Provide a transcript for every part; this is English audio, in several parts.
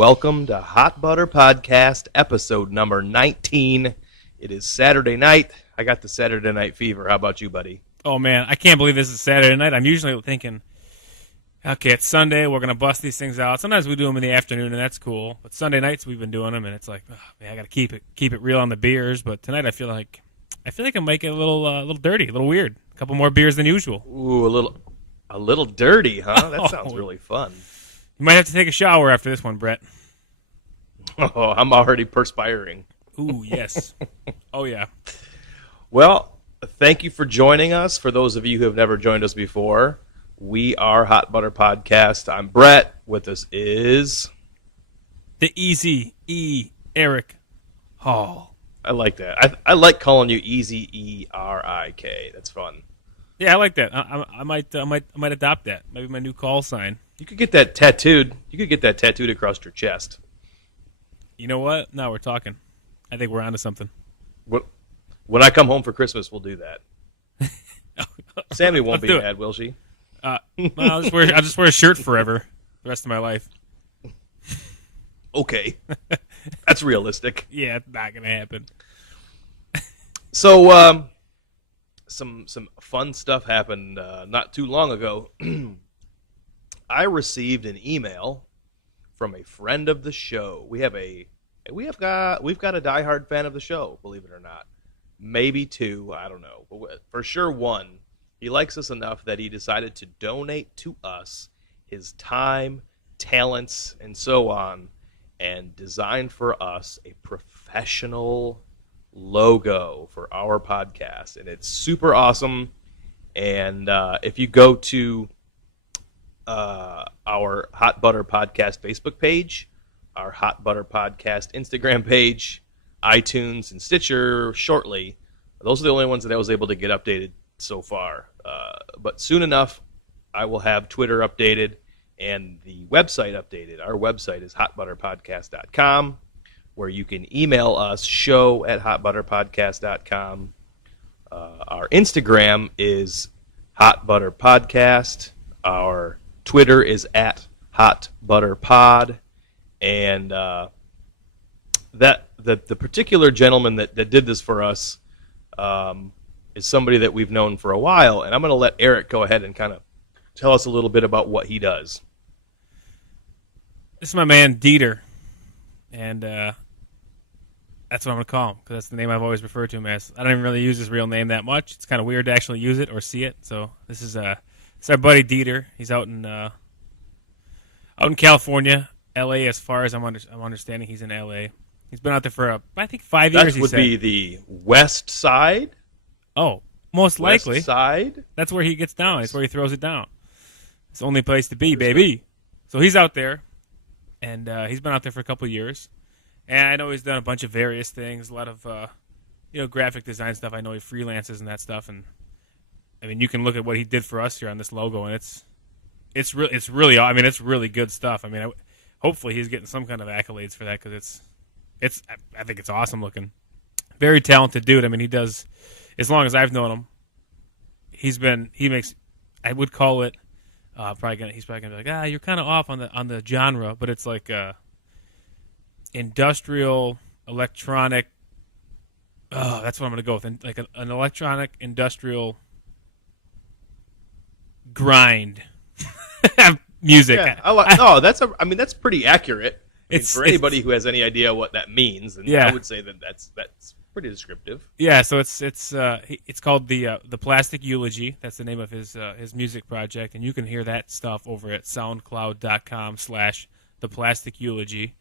welcome to Hot Butter Podcast, episode number 19. It is Saturday night. I got the Saturday night fever. How about you, buddy? Oh, man, I can't believe this is Saturday night. I'm usually thinking, okay, it's Sunday. We're going to bust these things out. Sometimes we do them in the afternoon, and that's cool. But Sunday nights, we've been doing them, and it's like, oh, man, I got to keep it real on the beers. But tonight, I feel like I might get a little dirty, a little weird. A couple more beers than usual. Ooh, a little dirty, huh? That sounds really fun. You might have to take a shower after this one, Brett. Oh, I'm already perspiring. Ooh, yes. Oh, yeah. Well, thank you for joining us. For those of you who have never joined us before, we are Hot Butter Podcast. I'm Brett. With us is... The Easy E. Eric Hall. I like that. I like calling you Easy E-R-I-K. That's fun. Yeah, I like that. I might adopt that. Maybe my new call sign. You could get that tattooed. You could get that tattooed across your chest. You know what? No, we're talking. I think we're onto something. When I come home for Christmas, we'll do that. Sammy won't be mad, will she? I'll just wear a shirt forever, the rest of my life. Okay, that's realistic. Yeah, it's not gonna happen. So, some fun stuff happened not too long ago. I received an email from a friend of the show. We've got a diehard fan of the show, believe it or not. Maybe two, I don't know, but for sure one. He likes us enough that he decided to donate to us his time, talents, and so on, and design for us a professional logo for our podcast. And it's super awesome. And if you go to our Hot Butter Podcast Facebook page, our Hot Butter Podcast Instagram page, iTunes, and Stitcher shortly. Those are the only ones that I was able to get updated so far. But soon enough, I will have Twitter updated and the website updated. Our website is hotbutterpodcast.com, where you can email us, show@hotbutterpodcast.com. Our Instagram is hotbutterpodcast. Our Twitter is @hotbutterpod. And the particular gentleman that did this for us is somebody that we've known for a while, and I'm going to let Eric go ahead and kind of tell us a little bit about what he does. This is my man Dieter, and that's what I'm going to call him, because that's the name I've always referred to him as. I don't even really use his real name that much. It's kind of weird to actually use it or see it. So this is it's our buddy Dieter. He's out in California, L.A. As far as I'm understanding, he's in L.A. He's been out there for I think 5 years. That would be the west side. Oh, most likely. West side. That's where he gets down. That's where he throws it down. It's the only place to be, baby. So he's out there, and he's been out there for a couple of years. And I know he's done a bunch of various things, a lot of graphic design stuff. I know he freelances and that stuff. And I mean, you can look at what he did for us here on this logo, and it's really good stuff. I mean, hopefully he's getting some kind of accolades for that, because I think it's awesome looking. Very talented dude. I mean, he does, as long as I've known him, he makes, I would call it, he's probably gonna be like, you're kind of off on the genre, but it's like industrial electronic. Oh, that's what I'm gonna go with. Like an electronic industrial grind music. Yeah, that's pretty accurate. For anybody who has any idea what that means, and I would say that's pretty descriptive. Yeah, so it's called the Plastic Eulogy. That's the name of his music project, and you can hear that stuff over at soundcloud.com/theplasticeulogy.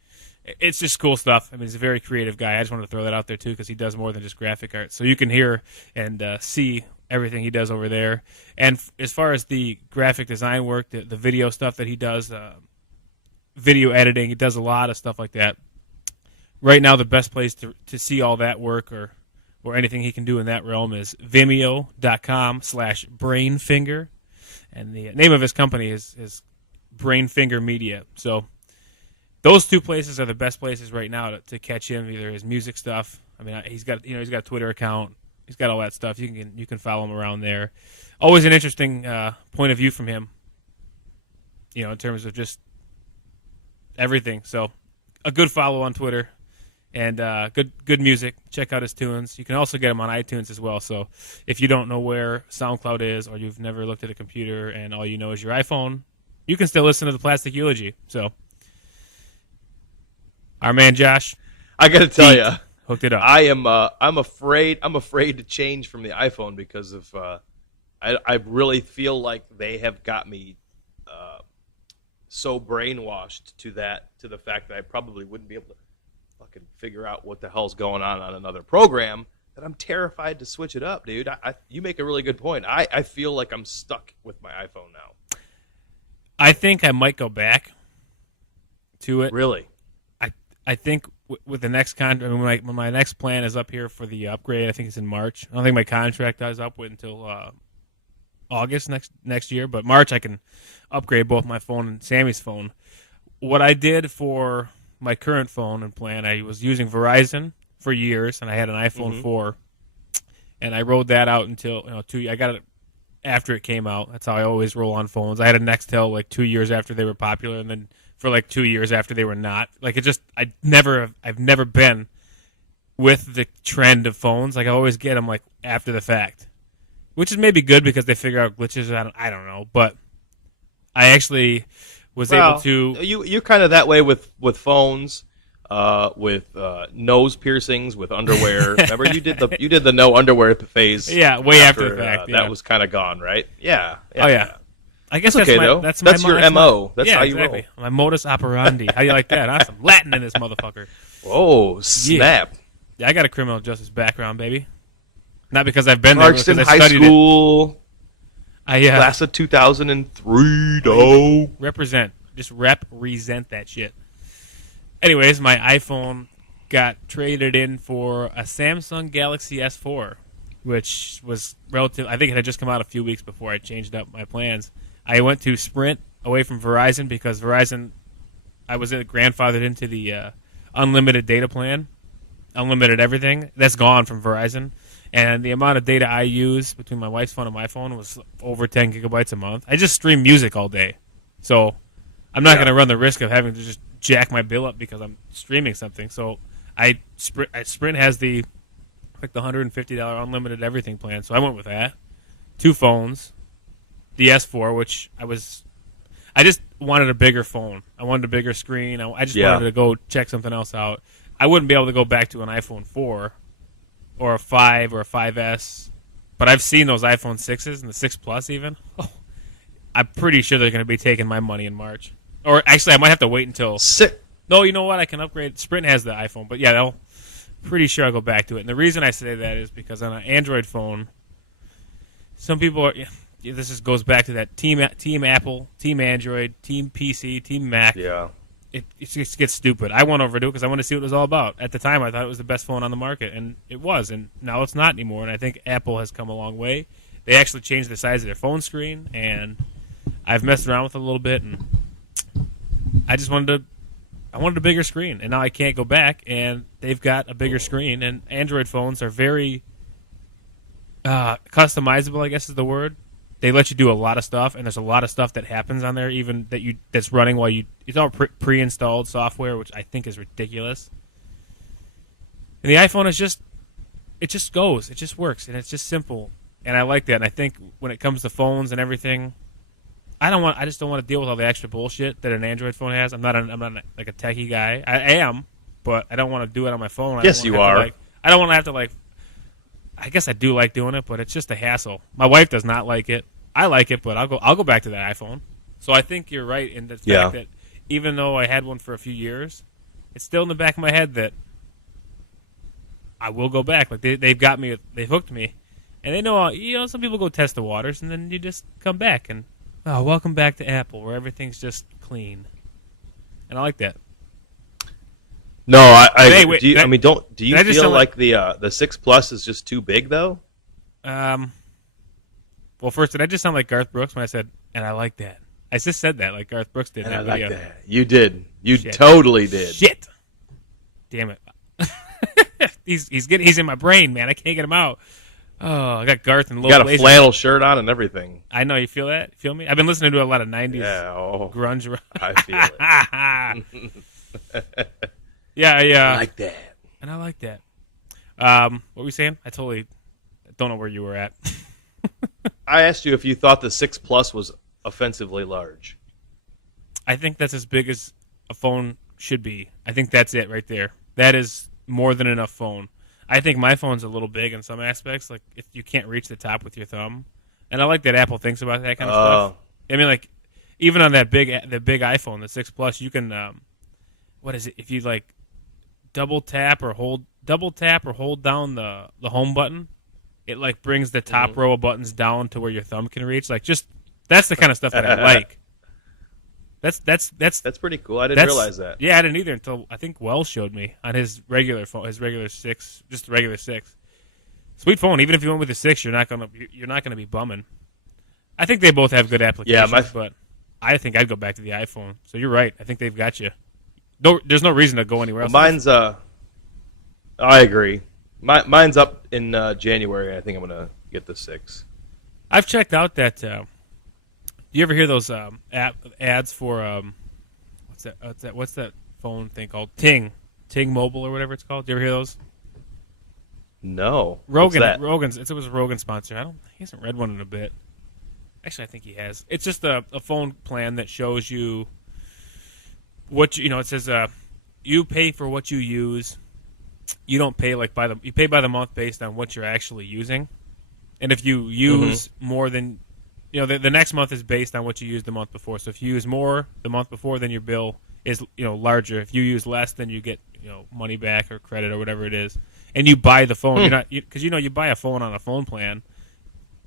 It's just cool stuff. I mean, he's a very creative guy. I just wanted to throw that out there too, because he does more than just graphic art. So you can hear and see everything he does over there. And as far as the graphic design work, the video stuff that he does. Video editing, he does a lot of stuff like that. Right now, the best place to see all that work or anything he can do in that realm is vimeo.com/brainfinger, and the name of his company is Brainfinger Media. So those two places are the best places right now to catch him, either his music stuff. I mean, he's got a Twitter account, he's got all that stuff. You can follow him around there. Always an interesting point of view from him, in terms of just everything. So a good follow on Twitter, and good music. Check out his tunes. You can also get him on iTunes as well. So if you don't know where SoundCloud is, or you've never looked at a computer and all you know is your iPhone, you can still listen to the Plastic Eulogy. So our man Josh, I got to tell you, hooked it up. I'm afraid to change from the iPhone because of I really feel like they have got me so brainwashed to the fact that I probably wouldn't be able to fucking figure out what the hell's going on another program, that I'm terrified to switch it up, dude. You make a really good point. I feel like I'm stuck with my iPhone now. I think I might go back to it. Really? I think with the next contract, when my next plan is up here for the upgrade, I think it's in March. I don't think my contract is up until August next year, but March I can upgrade both my phone and Sammy's phone. What I did for my current phone and plan, I was using Verizon for years, and I had an iPhone 4, and I rode that out until I got it after it came out. That's how I always roll on phones. I had a Nextel like 2 years after they were popular, and then for like 2 years after they were not. Like I've never been with the trend of phones. Like I always get them like after the fact, which is maybe good because they figure out glitches. I don't know, but I actually was able to. You're kind of that way with phones, with nose piercings, with underwear. Remember you did the no underwear phase. Yeah, way after the fact. That was kind of gone, right? Yeah. Oh yeah. I guess that's okay, though. That's your MO. That's how you exactly. roll. My modus operandi. How do you like that? Awesome. Latin in this motherfucker. Whoa, snap. Yeah, I got a criminal justice background, baby. Not because I've been there, Clarkston because I High studied School. it. Class of 2003, though. Just represent that shit. Anyways, my iPhone got traded in for a Samsung Galaxy S4, which was relative. I think it had just come out a few weeks before I changed up my plans. I went to Sprint away from Verizon because Verizon, I was grandfathered into the unlimited data plan, unlimited everything. That's gone from Verizon. And the amount of data I use between my wife's phone and my phone was over 10 gigabytes a month. I just stream music all day. So I'm not going to run the risk of having to just jack my bill up because I'm streaming something. So Sprint has the $150 unlimited everything plan. So I went with that. 2 phones. The S4, which I just wanted a bigger phone. I wanted a bigger screen. I just wanted to go check something else out. I wouldn't be able to go back to an iPhone 4 or a 5 or a 5S, but I've seen those iPhone 6s and the 6 Plus even. Oh, I'm pretty sure they're going to be taking my money in March. Or actually, I might have to wait until... No, you know what? I can upgrade. Sprint has the iPhone, but yeah, pretty sure I'll go back to it. And the reason I say that is because on an Android phone, some people are... This just goes back to that team Apple, team Android, team PC, team Mac. Yeah. It just gets stupid. I want to overdo it because I want to see what it was all about. At the time, I thought it was the best phone on the market, and it was. And now it's not anymore. And I think Apple has come a long way. They actually changed the size of their phone screen, and I've messed around with it a little bit, and I wanted a bigger screen, and now I can't go back. And they've got a bigger screen, and Android phones are very customizable, I guess is the word. They let you do a lot of stuff, and there's a lot of stuff that happens on there, even that's running while it's all pre-installed software, which I think is ridiculous. And the iPhone it just goes, it just works, and it's just simple, and I like that. And I think when it comes to phones and everything, I just don't want to deal with all the extra bullshit that an Android phone has. I'm not like a techie guy. I am, but I don't want to do it on my phone. Yes, you are. I don't want to have to I guess I do like doing it, but it's just a hassle. My wife does not like it. I like it, but I'll go back to that iPhone. So I think you're right in the fact that even though I had one for a few years, it's still in the back of my head that I will go back. Like they've got me, they've hooked me, and they know some people go test the waters, and then you just come back and welcome back to Apple, where everything's just clean, and I like that. No, do you feel like the 6 Plus is just too big though? Well, first, did I just sound like Garth Brooks when I said, and I like that? I just said that like Garth Brooks did in that video. Like that. You did. You totally did. Shit. Damn it. He's in my brain, man. I can't get him out. Oh, I got Garth and Low Blazer. You got a flannel shirt on and everything. I know. You feel that? Feel me? I've been listening to a lot of 90s grunge. I feel it. Yeah, I like that. and I like that. What were we saying? I totally don't know where you were at. I asked you if you thought the 6 Plus was offensively large. I think that's as big as a phone should be. I think that's it right there. That is more than enough phone. I think my phone's a little big in some aspects, like if you can't reach the top with your thumb. And I like that Apple thinks about that kind of stuff. I mean, like even on the big iPhone, the 6 Plus, you can what is it? If you like double tap or hold down the home button, it like brings the top row of buttons down to where your thumb can reach. Like just that's the kind of stuff that I like. That's pretty cool. I didn't realize that. Yeah, I didn't either until I think Wells showed me on his regular phone, his regular 6, just the regular 6. Sweet phone. Even if you went with the 6, you're not gonna be bumming. I think they both have good applications, but I think I'd go back to the iPhone. So you're right. I think they've got you. No, there's no reason to go anywhere else. Mine's I agree. Mine's up in January. I think I'm gonna get the 6. I've checked out that. You ever hear those ads for what's that phone thing called? Ting Mobile or whatever it's called. Do you ever hear those? No. Rogan's. It was a Rogan sponsor. He hasn't read one in a bit. Actually, I think he has. It's just a phone plan that shows you what it says. You pay for what you use. You don't pay you pay by the month based on what you're actually using, and if you use more than the next month is based on what you used the month before. So if you use more the month before, then your bill is larger. If you use less, then you get money back or credit or whatever it is. And you buy the phone. You're not because you buy a phone on a phone plan.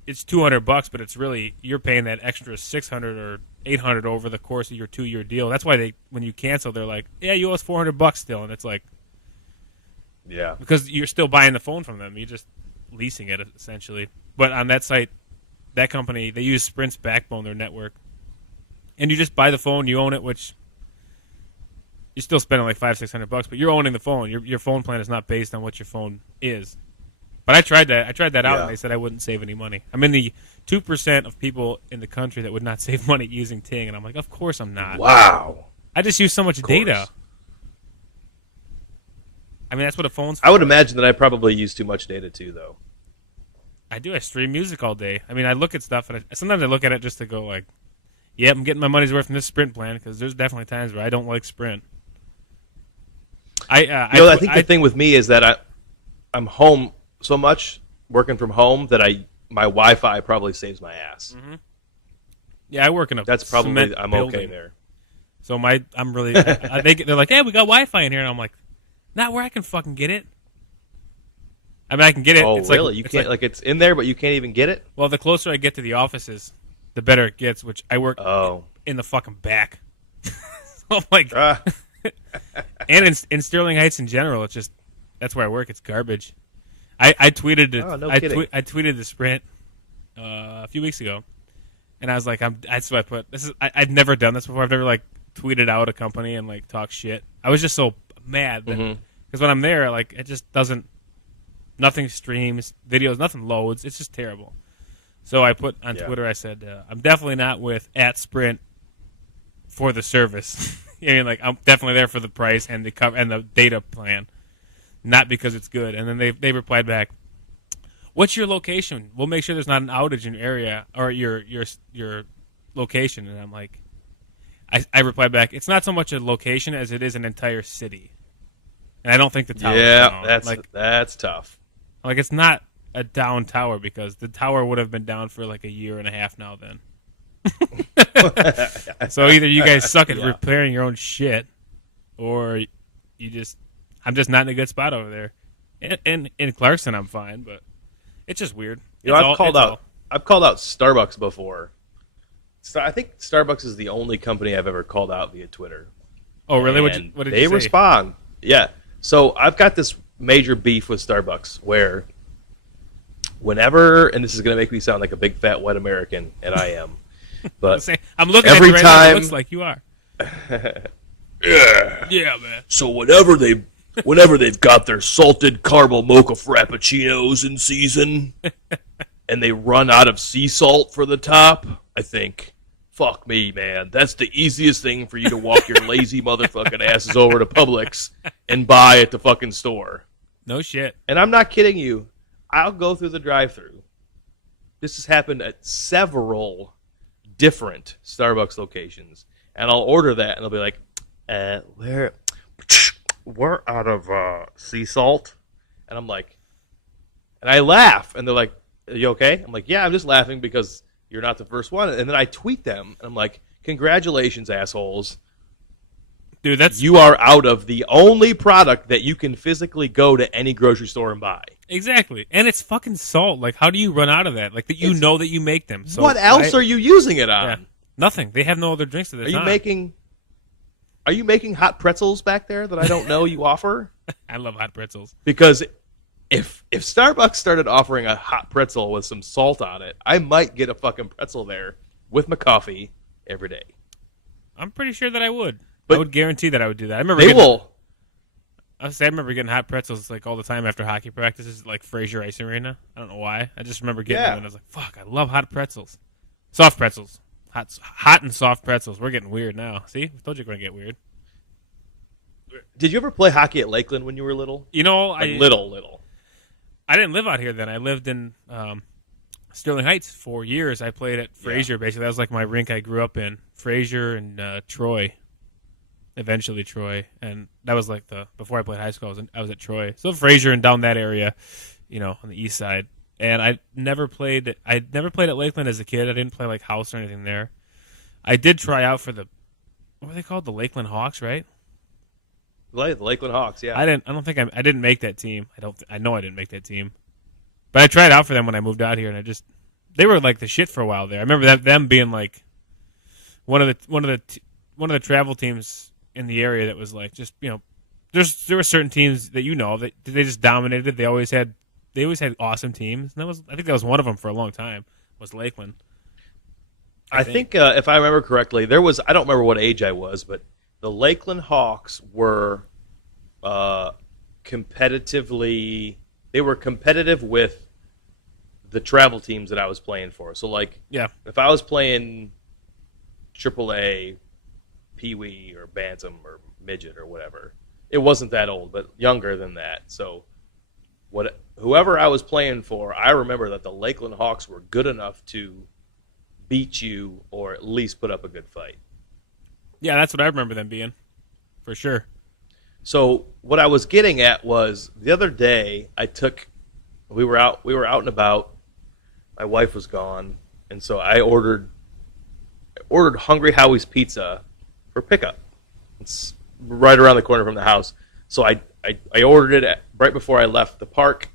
It's $200, but it's really you're paying that extra $600 or $800 over the course of your 2-year deal. That's why when you cancel, they're like, yeah, you owe us $400 still, and it's like, yeah, because you're still buying the phone from them. You're just leasing it essentially. But on that site. That company, they use Sprint's backbone, their network. And you just buy the phone, you own it, which you're still spending like $500-600, but you're owning the phone. Your phone plan is not based on what your phone is. But I tried that. I tried that out, and they said I wouldn't save any money. I'm in the 2% of people in the country that would not save money using Ting, and I'm like, of course I'm not. Wow. I just use so much data. I mean, that's what a phone's for. I would imagine that I probably use too much data too, though. I do. I stream music all day. I mean, I look at stuff, and sometimes I look at it just to go like, yep, I'm getting my money's worth from this Sprint plan, because there's definitely times where I don't like Sprint. I think the thing with me is that I'm home so much, working from home, that my Wi-Fi probably saves my ass. Mm-hmm. Yeah, I work in a That's probably cement I'm building. okay there. So I'm really they're like, hey, we got Wi-Fi in here, and I'm like, not where I can fucking get it. I mean, I can get it. Oh, it's really? Like, you can't it's in there, but you can't even get it? Well, the closer I get to the offices, the better it gets. Which I work in the fucking back. So I'm like, and in Sterling Heights in general, it's just that's where I work. It's garbage. I tweeted it. I tweeted the Sprint a few weeks ago, and I was like, that's what I put. I've never done this before. I've never tweeted out a company and talk shit. I was just so mad because when I'm there, it just doesn't. Nothing streams, videos, nothing loads. It's just terrible. So I put on Twitter, I said, I'm definitely not with @Sprint for the service. I mean, I'm definitely there for the price and the data plan, not because it's good. And then they replied back, what's your location? We'll make sure there's not an outage in your area or your location. And I'm like, I replied back, it's not so much a location as it is an entire city. And I don't think the tower. Yeah, that's tough. It's not a down tower because the tower would have been down for a year and a half now then. So either you guys suck at repairing your own shit, or I'm just not in a good spot over there. In Clarkson, I'm fine, but it's just weird. I've called out Starbucks before. So I think Starbucks is the only company I've ever called out via Twitter. Oh, really? What did you say? They respond. Yeah. So I've got this major beef with Starbucks where whenever, and this is going to make me sound like a big fat white American, and I am, but I'm looking every at you right time, now, it looks like you are. Yeah, man. So whenever they've got their salted caramel mocha frappuccinos in season, and they run out of sea salt for the top, I think, fuck me, man. That's the easiest thing for you to walk your lazy motherfucking asses over to Publix and buy at the fucking store. No shit. And I'm not kidding you. I'll go through the drive-thru. This has happened at several different Starbucks locations. And I'll order that, and they'll be like, we're out of sea salt. And I'm like, and I laugh, and they're like, are you okay? I'm like, yeah, I'm just laughing because you're not the first one. And then I tweet them, and I'm like, congratulations, assholes. Dude, you are out of the only product that you can physically go to any grocery store and buy. Exactly. And it's fucking salt. Like, how do you run out of that? Like, you know that you make them. So what else are you using it on? Yeah, nothing. They have no other drinks at the time. Are you making hot pretzels back there that I don't know you offer? I love hot pretzels. Because if Starbucks started offering a hot pretzel with some salt on it, I might get a fucking pretzel there with my coffee every day. I'm pretty sure that I would. But I would guarantee that I would do that. I remember getting hot pretzels like all the time after hockey practices, like Fraser Ice Arena. I don't know why. I just remember getting them, and I was like, "Fuck, I love hot pretzels, soft pretzels, hot and soft pretzels." We're getting weird now. See, I told you we're gonna get weird. Did you ever play hockey at Lakeland when you were little? You know, little. I didn't live out here then. I lived in Sterling Heights for years. I played at Fraser. Basically, that was like my rink I grew up in. Fraser and Troy. Eventually Troy, and that was like before I played high school. I was at Troy, so Fraser and down that area, on the east side. And I never played at Lakeland as a kid. I didn't play like house or anything there. I did try out for what were they called? The Lakeland Hawks, right? The Lakeland Hawks, yeah. I don't think I didn't make that team. I know I didn't make that team, but I tried out for them when I moved out here, and they were like the shit for a while there. I remember them being like one of the travel teams in the area that was like just there were certain teams that that they just dominated. They always had awesome teams, and I think that was one of them for a long time was Lakeland. I think if I remember correctly, I don't remember what age I was, but the Lakeland Hawks were competitive with the travel teams that I was playing for. So like, if I was playing AAA, Pee Wee or Bantam or Midget or whatever, it wasn't that old, but younger than that. So whoever I was playing for, I remember that the Lakeland Hawks were good enough to beat you or at least put up a good fight. Yeah, that's what I remember them being, for sure. So what I was getting at was the other day we were out and about. My wife was gone, and so I ordered Hungry Howie's Pizza for pickup. It's right around the corner from the house. So I ordered it right before I left the park,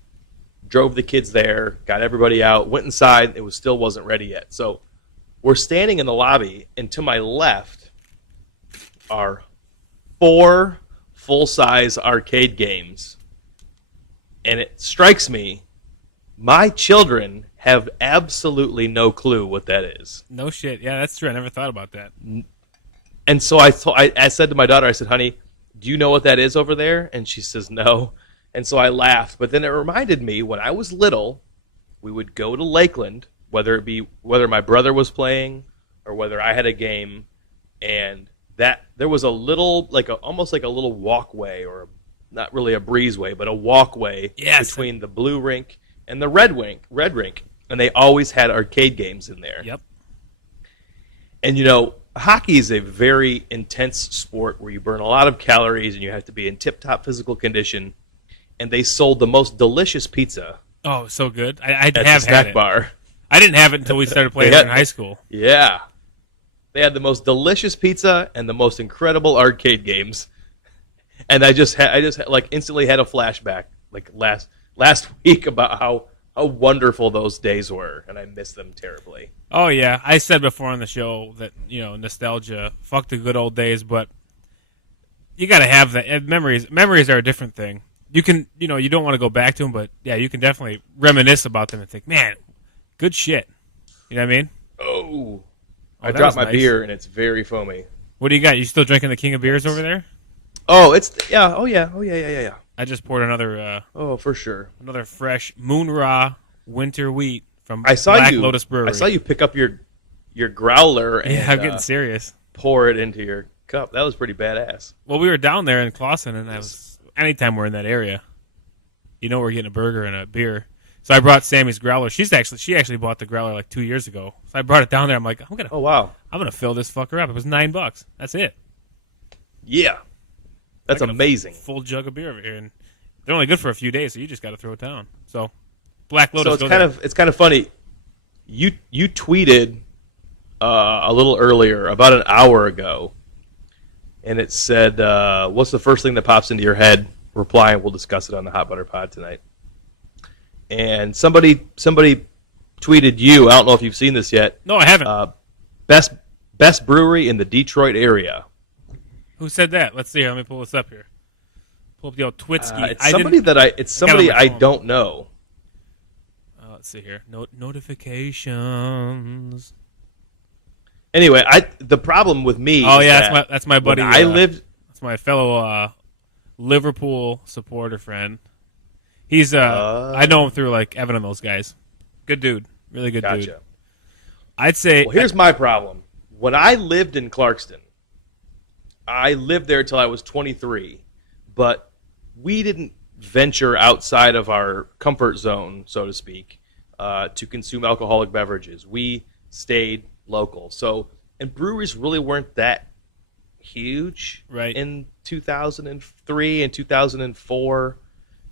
drove the kids there, got everybody out, went inside. It still wasn't ready yet. So we're standing in the lobby, and to my left are 4 full-size arcade games. And it strikes me, my children have absolutely no clue what that is. No shit. Yeah, that's true. I never thought about that. And so I said to my daughter, I said, honey, do you know what that is over there? And she says, no. And so I laughed. But then it reminded me, when I was little, we would go to Lakeland, whether my brother was playing or whether I had a game, and that there was a little, almost like a little walkway, or not really a breezeway, but a walkway between the blue rink and the red rink. And they always had arcade games in there. Yep. And hockey is a very intense sport where you burn a lot of calories and you have to be in tip-top physical condition. And they sold the most delicious pizza. Oh, so good! I at have the had snack it. bar. I didn't have it until we started playing in high school. Yeah, they had the most delicious pizza and the most incredible arcade games. And I just instantly had a flashback last week about how wonderful those days were, and I miss them terribly. Oh yeah, I said before on the show that nostalgia, fuck the good old days, but you got to have that. Memories are a different thing. You can, you don't want to go back to them, but yeah, you can definitely reminisce about them and think, man, good shit. You know what I mean? Oh, I dropped my beer and it's very foamy. What do you got? You still drinking the King of Beers over there? Oh, yeah. I just poured another. For sure. Another fresh Moon Raw winter wheat from Black Lotus Brewery. I saw you pick up your your growler and Yeah, I'm getting serious. pour it into your cup. That was pretty badass. Well, we were down there in Clawson, and anytime we're in that area, we're getting a burger and a beer. So I brought Sammy's growler. She actually bought the growler like 2 years ago. So I brought it down there. I'm like, Oh wow, I'm gonna fill this fucker up. It was $9. That's it. yeah, that's amazing. Full jug of beer over here, and they're only good for a few days, so you just got to throw it down. So Black Lotus. So it's kind of funny. You tweeted a little earlier, about an hour ago, and it said, "What's the first thing that pops into your head?" Replying, "We'll discuss it on the Hot Butter Pod tonight." And somebody tweeted you. I don't know if you've seen this yet. No, I haven't. Best brewery in the Detroit area. Who said that? Let's see here. Let me pull this up here. Pull up the old Twitsky. It's somebody I don't know. Let's see here. Notifications. Anyway, the problem with me. Oh yeah, that's my buddy. That's my fellow Liverpool supporter friend. He's I know him through like Evan and those guys. Good dude, really good dude. I'd say. Well, here's my problem. When I lived in Clarkston, I lived there till I was 23, but we didn't venture outside of our comfort zone, so to speak, to consume alcoholic beverages. We stayed local. And breweries really weren't that huge in 2003 and 2004,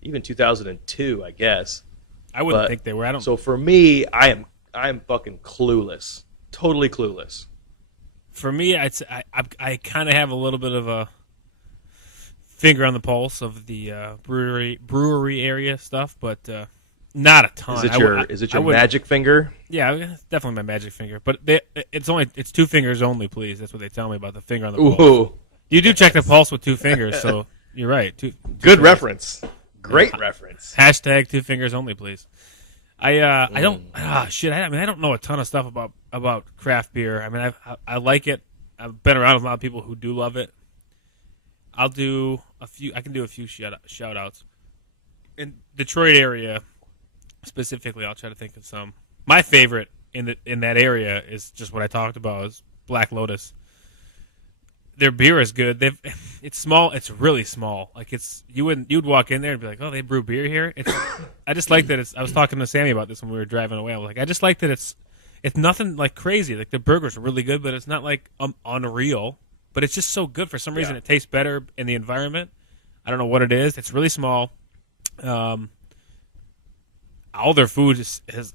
even 2002, I guess. I wouldn't think they were. So for me, I am fucking clueless, totally clueless. For me, I kind of have a little bit of a finger on the pulse of the brewery area stuff, but not a ton. Is it your magic finger? Yeah, it's definitely my magic finger. But it's 2 fingers only, please. That's what they tell me about the finger on the pulse. Ooh. You do check the pulse with 2 fingers, so you're right. Two Good fingers. reference. Great reference. Hashtag 2 fingers only, please. I don't know a ton of stuff about craft beer. I mean, I like it. I've been around with a lot of people who do love it. I can do a few shout outs. In Detroit area specifically, I'll try to think of some. My favorite in that area is just what I talked about, is Black Lotus. Their beer is good. It's small. It's really small. Like you'd walk in there and be like, oh, they brew beer here. I just like that. I was talking to Sammy about this when we were driving away. I was like, I just like that it's nothing like crazy. Like the burgers are really good, but it's not like unreal. But it's just so good for some reason. It tastes better in the environment. I don't know what it is. It's really small. All their food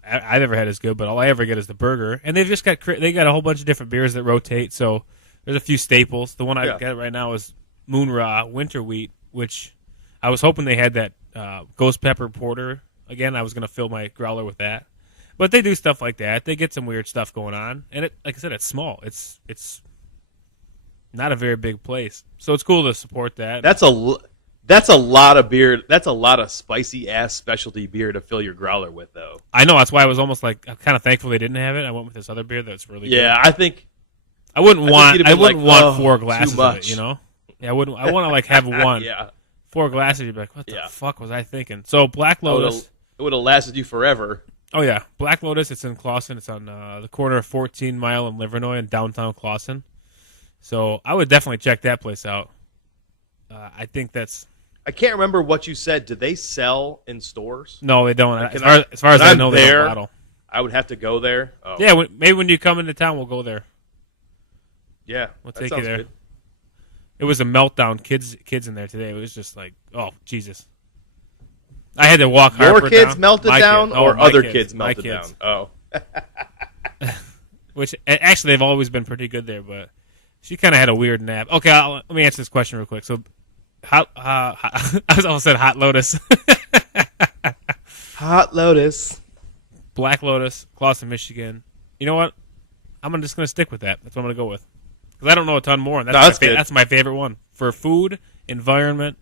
I've ever had is good, but all I ever get is the burger. And they've just got a whole bunch of different beers that rotate. So there's a few staples. The one I got right now is Moon Ra Winter Wheat, which I was hoping they had that Ghost Pepper Porter again. I was going to fill my growler with that. But they do stuff like that. They get some weird stuff going on, and like I said, it's small. It's not a very big place, so it's cool to support that. That's a lot of beer. That's a lot of spicy ass specialty beer to fill your growler with, though. I know. That's why I was almost like, I'm kind of thankful they didn't have it. I went with this other beer that's really good. Yeah, I think I wouldn't want 4 glasses of it, Yeah, I wouldn't. I want to like have one. 4 glasses. You'd be like, what the fuck was I thinking? So Black Lotus. It would have lasted you forever. Oh yeah, Black Lotus. It's in Clawson. It's on the corner of 14 Mile and Livernois in downtown Clawson. So I would definitely check that place out. I think that's. I can't remember what you said. Do they sell in stores? No, they don't. As far as I know, they don't bottle. I would have to go there. Oh. Yeah, maybe when you come into town, we'll go there. Yeah, we'll take you there. Good. It was a meltdown. Kids in there today. It was just like, oh Jesus! I had to walk. Your Harper kids down. melted My down, kid. or my other kids. kids My melted kids. down? Oh, which actually they've always been pretty good there, but she kind of had a weird nap. Okay, let me answer this question real quick. So, I almost said Hot Lotus. Hot Lotus. Black Lotus, Clawson, Michigan. You know what? I'm just going to stick with that. That's what I'm going to go with. Because I don't know a ton more. And that's my favorite one. For food, environment,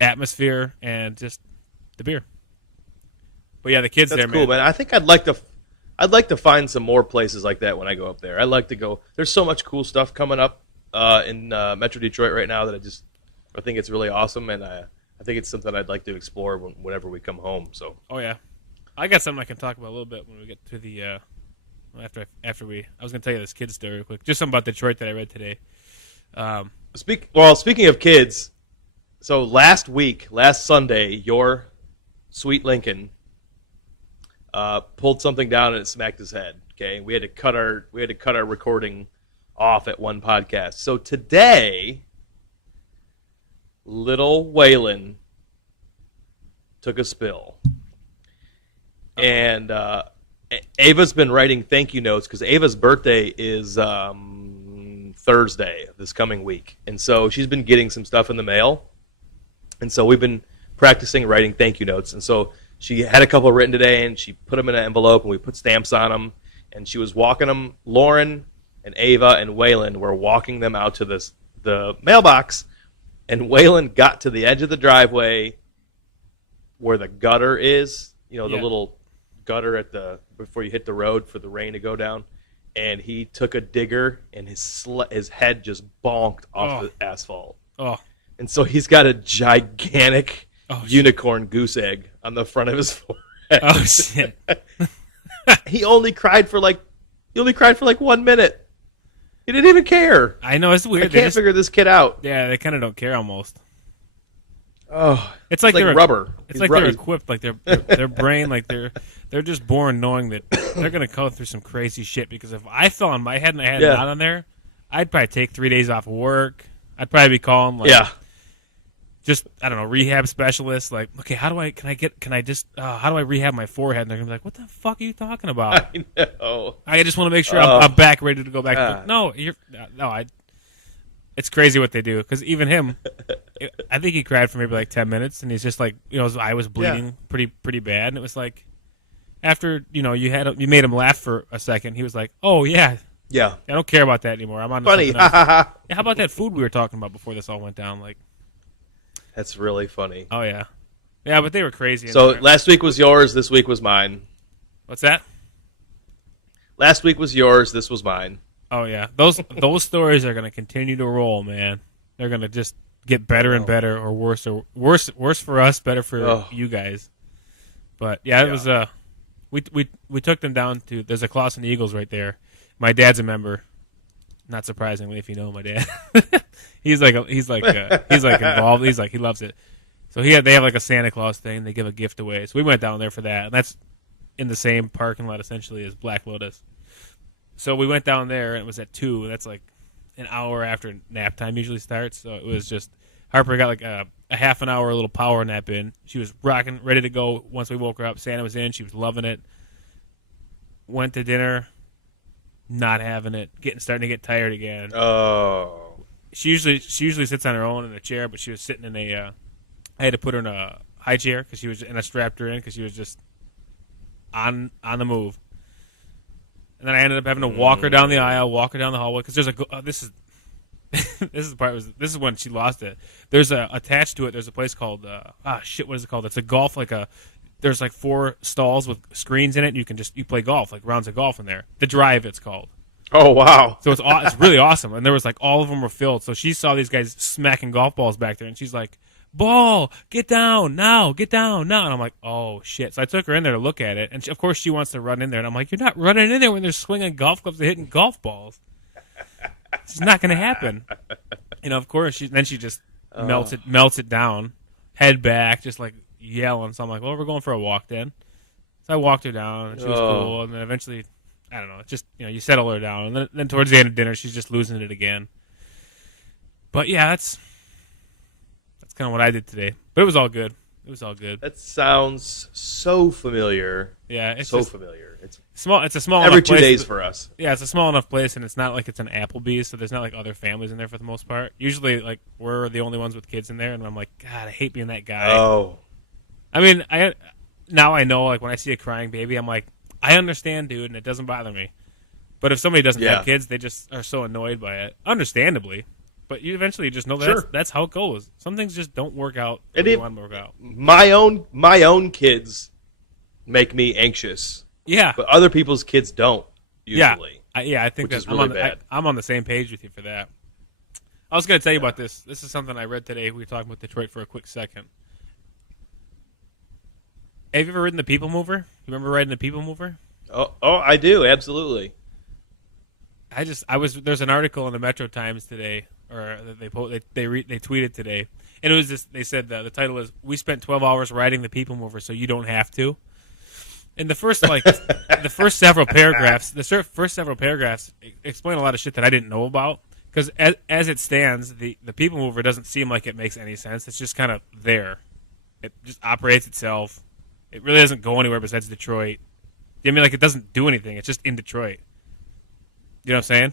atmosphere, and just the beer. But yeah, the kids that's there, cool, man. I think I'd like to find some more places like that when I go up there. I like to go. There's so much cool stuff coming up in Metro Detroit right now that I think it's really awesome, and I think it's something I'd like to explore whenever we come home. So. Oh yeah, I got something I can talk about a little bit when we get to the I was gonna tell you this kid story real quick. Just something about Detroit that I read today. Speaking of kids, so last Sunday, your sweet Lincoln pulled something down and it smacked his head. Okay, we had to cut our recording off at one podcast. So today, little Waylon took a spill, and Ava's been writing thank you notes because Ava's birthday is Thursday of this coming week, and so she's been getting some stuff in the mail, and so we've been practicing writing thank you notes, and so she had a couple written today, and she put them in an envelope, and we put stamps on them, and she was walking them. Lauren and Ava and Waylon were walking them out to the mailbox, and Waylon got to the edge of the driveway where the gutter is, the little gutter before you hit the road for the rain to go down, and he took a digger and his head just bonked off the asphalt. Oh. And so he's got a gigantic unicorn goose egg on the front of his forehead. Oh shit. He only cried for like 1 minute. He didn't even care. I know, it's weird. I can't figure this kid out. Yeah, they kind of don't care almost. Oh, it's like they're rubber. It's like they're equipped, like their brain, like they're just born knowing that they're gonna go through some crazy shit. Because if I fell on my head and I had a knot on there, I'd probably take 3 days off of work. I'd probably be calling just I don't know, rehab specialists. Like, okay, how do I rehab my forehead? And they're gonna be like, what the fuck are you talking about? I know. I just want to make sure I'm back, ready to go back. It's crazy what they do. Because even him, I think he cried for maybe like 10 minutes, and he's just like, his eye was bleeding pretty bad, and it was like, after you made him laugh for a second, he was like, oh yeah, I don't care about that anymore. I'm on funny. How about that food we were talking about before this all went down? Like, that's really funny. Oh yeah, but they were crazy. So last week was yours. This week was mine. What's that? Last week was yours. This was mine. Oh yeah, those stories are going to continue to roll, man. They're going to just get better and better, or worse for us, better for you guys. But it was we took them down to, there's a Clausen Eagles right there. My dad's a member. Not surprisingly, if you know my dad, he's involved. He's like, he loves it. So they have like a Santa Claus thing. They give a gift away. So we went down there for that, and that's in the same parking lot essentially as Black Lotus. So we went down there, and it was at 2. That's like an hour after nap time usually starts. So it was just, Harper got like a half an hour, a little power nap in. She was rocking, ready to go once we woke her up. Santa was in. She was loving it. Went to dinner, not having it, starting to get tired again. Oh. She usually sits on her own in a chair, but she was sitting in I had to put her in a high chair and I strapped her in because she was just on the move. And then I ended up having to walk her down the aisle, walk her down the hallway, because there's this is when she lost it. There's attached to it. There's a place called what is it called? It's a golf, there's like 4 stalls with screens in it. And you play golf, like rounds of golf in there. The Drive, it's called. Oh wow! So it's really awesome. And there was like all of them were filled. So she saw these guys smacking golf balls back there, and she's like, "Ball, get down now, get down now." And I'm like, "Oh shit!" So I took her in there to look at it, and of course she wants to run in there, and I'm like, "You're not running in there when they're swinging golf clubs and hitting golf balls. It's not going to happen." Of course she just melts it down, head back, just like yelling. So I'm like, "Well, we're going for a walk then." So I walked her down, and she was cool, and then eventually, I don't know, just you settle her down, and then towards the end of dinner, she's just losing it again. But yeah, that's kind of what I did today, but it was all good. That sounds so familiar. Yeah, it's so familiar. It's small. It's a small every enough 2 place days for us. Yeah, it's a small enough place, and it's not like it's an Applebee's, so there's not like other families in there for the most part. Usually, like we're the only ones with kids in there, and I'm like, God, I hate being that guy. Oh, I mean, now I know, like when I see a crying baby, I'm like, I understand, dude, and it doesn't bother me. But if somebody doesn't have kids, they just are so annoyed by it, understandably. But you eventually just know that's how it goes. Some things just don't work out the way you want them to work out. My own kids make me anxious. Yeah. But other people's kids don't, usually. I think that's really bad. I'm on the same page with you for that. I was going to tell you about this. This is something I read today. We were talking about Detroit for a quick second. Have you ever ridden the People Mover? You remember riding the People Mover? Oh, I do absolutely. There's an article in the Metro Times today, or they tweeted today, and it was this. They said the title is "We spent 12 hours riding the People Mover, so you don't have to." And the first the first several paragraphs, explain a lot of shit that I didn't know about. Because as it stands, the People Mover doesn't seem like it makes any sense. It's just kind of there. It just operates itself. It really doesn't go anywhere besides Detroit. I mean, like, it doesn't do anything. It's just in Detroit. You know what I'm saying?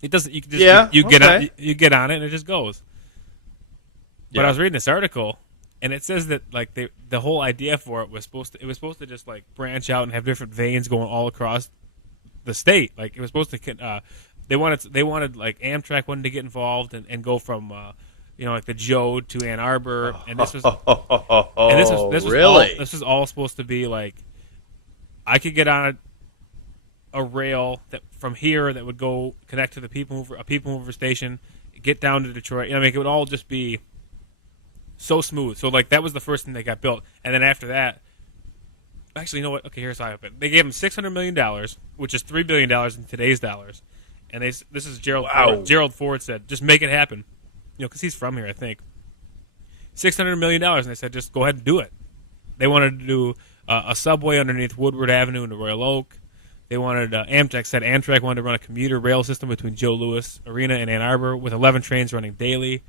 It doesn't. You can just you get on it and it just goes. But I was reading this article, and it says that like the whole idea for it was supposed to just like branch out and have different veins going all across the state. Like it was supposed to. They wanted like Amtrak wanted to get involved and go from like the Joe to Ann Arbor, and this was really this was all supposed to be like I could get on a rail that from here that would go connect to a People Mover station, get down to Detroit. You know, it would all just be so smooth. So like that was the first thing that got built, and then after that, actually, you know what? Okay, here's how it happened. They gave him $600 million, which is $3 billion in today's dollars. And this is Gerald Ford. Gerald Ford said, just make it happen. Because he's from here, I think. $600 million, and they said, just go ahead and do it. They wanted to do a subway underneath Woodward Avenue into Royal Oak. They wanted, Amtrak wanted to run a commuter rail system between Joe Louis Arena and Ann Arbor with 11 trains running daily.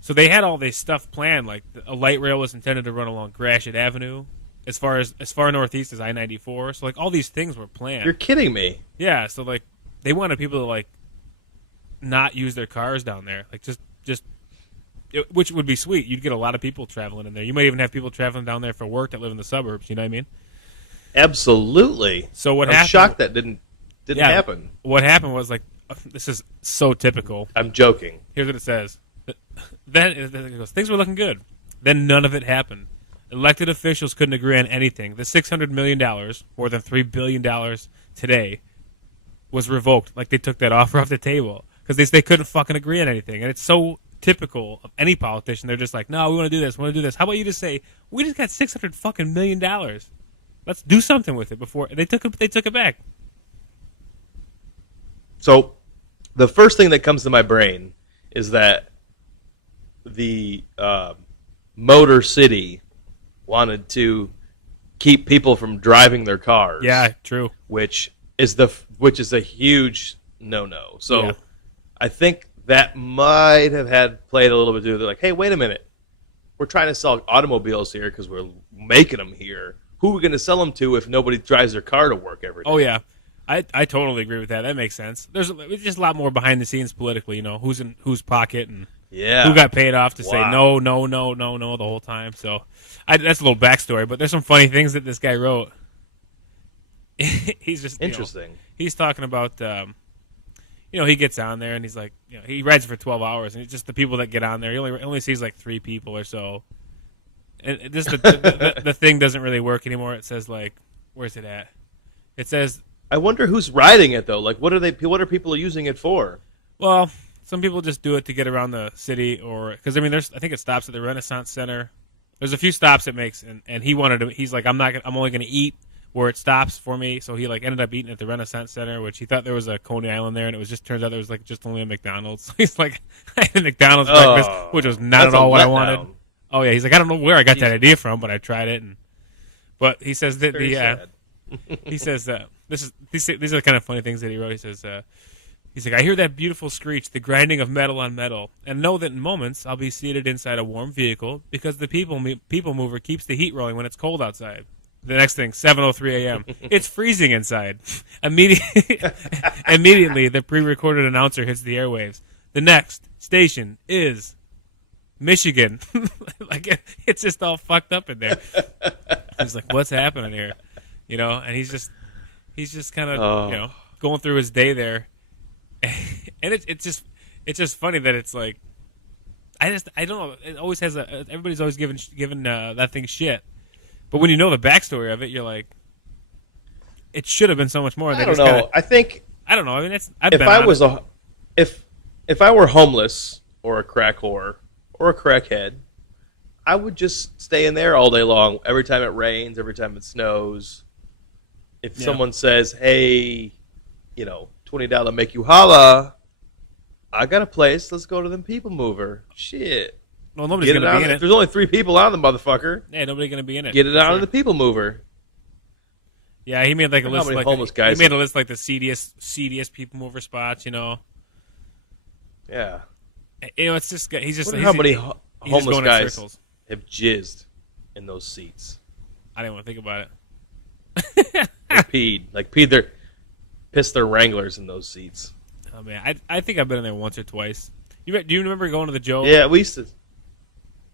So they had all this stuff planned. Like a light rail was intended to run along Gratiot Avenue as far northeast as I-94. So like all these things were planned. You're kidding me. Yeah, so like they wanted people to like not use their cars down there, like just which would be sweet. You'd get a lot of people traveling in there. You might even have people traveling down there for work that live in the suburbs. You know what I mean? Absolutely. So what I'm happened? Shocked that didn't happen. What happened was like this is so typical. I'm joking. Here's what it says. Then it goes, things were looking good. Then none of it happened. Elected officials couldn't agree on anything. The $600 million, more than $3 billion today, was revoked. Like they took that offer off the table because they couldn't fucking agree on anything. And it's so typical of any politician. They're just like, no, we want to do this. We want to do this. How about you just say, we just got $600 fucking million. Let's do something with it before they took it back. So, the first thing that comes to my brain is that the Motor City wanted to keep people from driving their cars. Yeah, true. Which is a huge no-no. So, yeah. I think that might have played a little bit to do. They're like, hey, wait a minute. We're trying to sell automobiles here because we're making them here. Who are we going to sell them to if nobody drives their car to work every day? Oh, yeah. I totally agree with that. That makes sense. There's just a lot more behind the scenes politically, who's in whose pocket and who got paid off to say no the whole time. So that's a little backstory, but there's some funny things that this guy wrote. He's just interesting. He's talking about he gets on there and he's like, he rides for 12 hours and it's just the people that get on there. He only sees like 3 people or so. And just the thing doesn't really work anymore. It says like, where's it at? It says, I wonder who's riding it though. Like, what are people using it for? Well, some people just do it to get around the city, or because I think it stops at the Renaissance Center. There's a few stops it makes, and he's like, I'm only going to eat where it stops for me. So he like ended up eating at the Renaissance Center, which he thought there was a Coney Island there, and it was just turns out there was like just only a McDonald's. So he's like, I had a McDonald's breakfast, which was not at all what I wanted. Oh yeah, he's like, I don't know where I got that idea from, but I tried it, but he says that he says these are the kind of funny things that he wrote. He says, he's like, I hear that beautiful screech, the grinding of metal on metal, and know that in moments I'll be seated inside a warm vehicle because the people mover keeps the heat rolling when it's cold outside. The next thing, 7:03 a.m. It's freezing inside. Immediately, the pre-recorded announcer hits the airwaves. The next station is Michigan. Like it's just all fucked up in there. He's like, what's happening here? And he's just kind of going through his day there, and it's just funny that it's like I don't know. It always has everybody's always given that thing shit, but when you know the backstory of it, you're like, it should have been so much more. I don't know. I don't know. I mean, if I were homeless or a crack whore or a crackhead, I would just stay in there all day long. Every time it rains, every time it snows. If Yeah. someone says, "Hey, $20 make you holla," I got a place. Let's go to them People Mover. Shit. Well, nobody's Get it gonna on. be in If it. there's only 3 people on the motherfucker, Yeah, nobody's gonna be in it. get it out of Sure. the People Mover. Yeah, he made like a How list. many Like homeless he guys- made a list like the seediest people mover spots. Yeah. It's just he's just Wonder he's, how many he's just homeless going in guys circles. have jizzed in those seats. I didn't want to think about it. Pissed their Wranglers in those seats. Oh man, I think I've been in there once or twice. Do you remember going to the Joe? Yeah, we used to.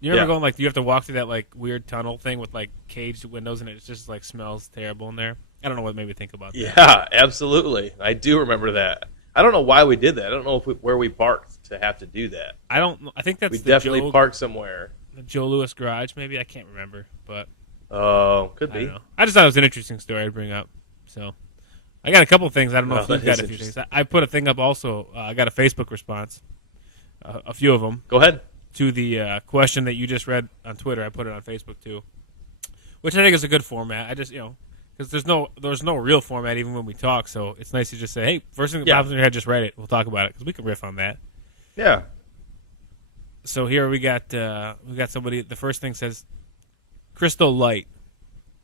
You remember yeah. going like you have to walk through that like weird tunnel thing with like caged windows and it just like smells terrible in there. I don't know what made me think about that. Yeah, absolutely. I do remember that. I don't know why we did that. I don't know where we parked to have to do that. I don't. I think that's We the definitely parked somewhere. the Joe Louis garage. Maybe I can't remember, but Oh, could I be. don't know. I just thought it was an interesting story to bring up. So I got a couple of things. I don't know Oh, if you've that got is a few things. I put a thing up also. I got a Facebook response, a few of them, Go ahead. to the question that you just read on Twitter. I put it on Facebook too, which I think is a good format. I just because there's no real format even when we talk, so it's nice to just say, hey, first thing that Yeah. pops in your head, just write it. We'll talk about it because we can riff on that. Yeah. So here we got somebody. The first thing says Crystal Light,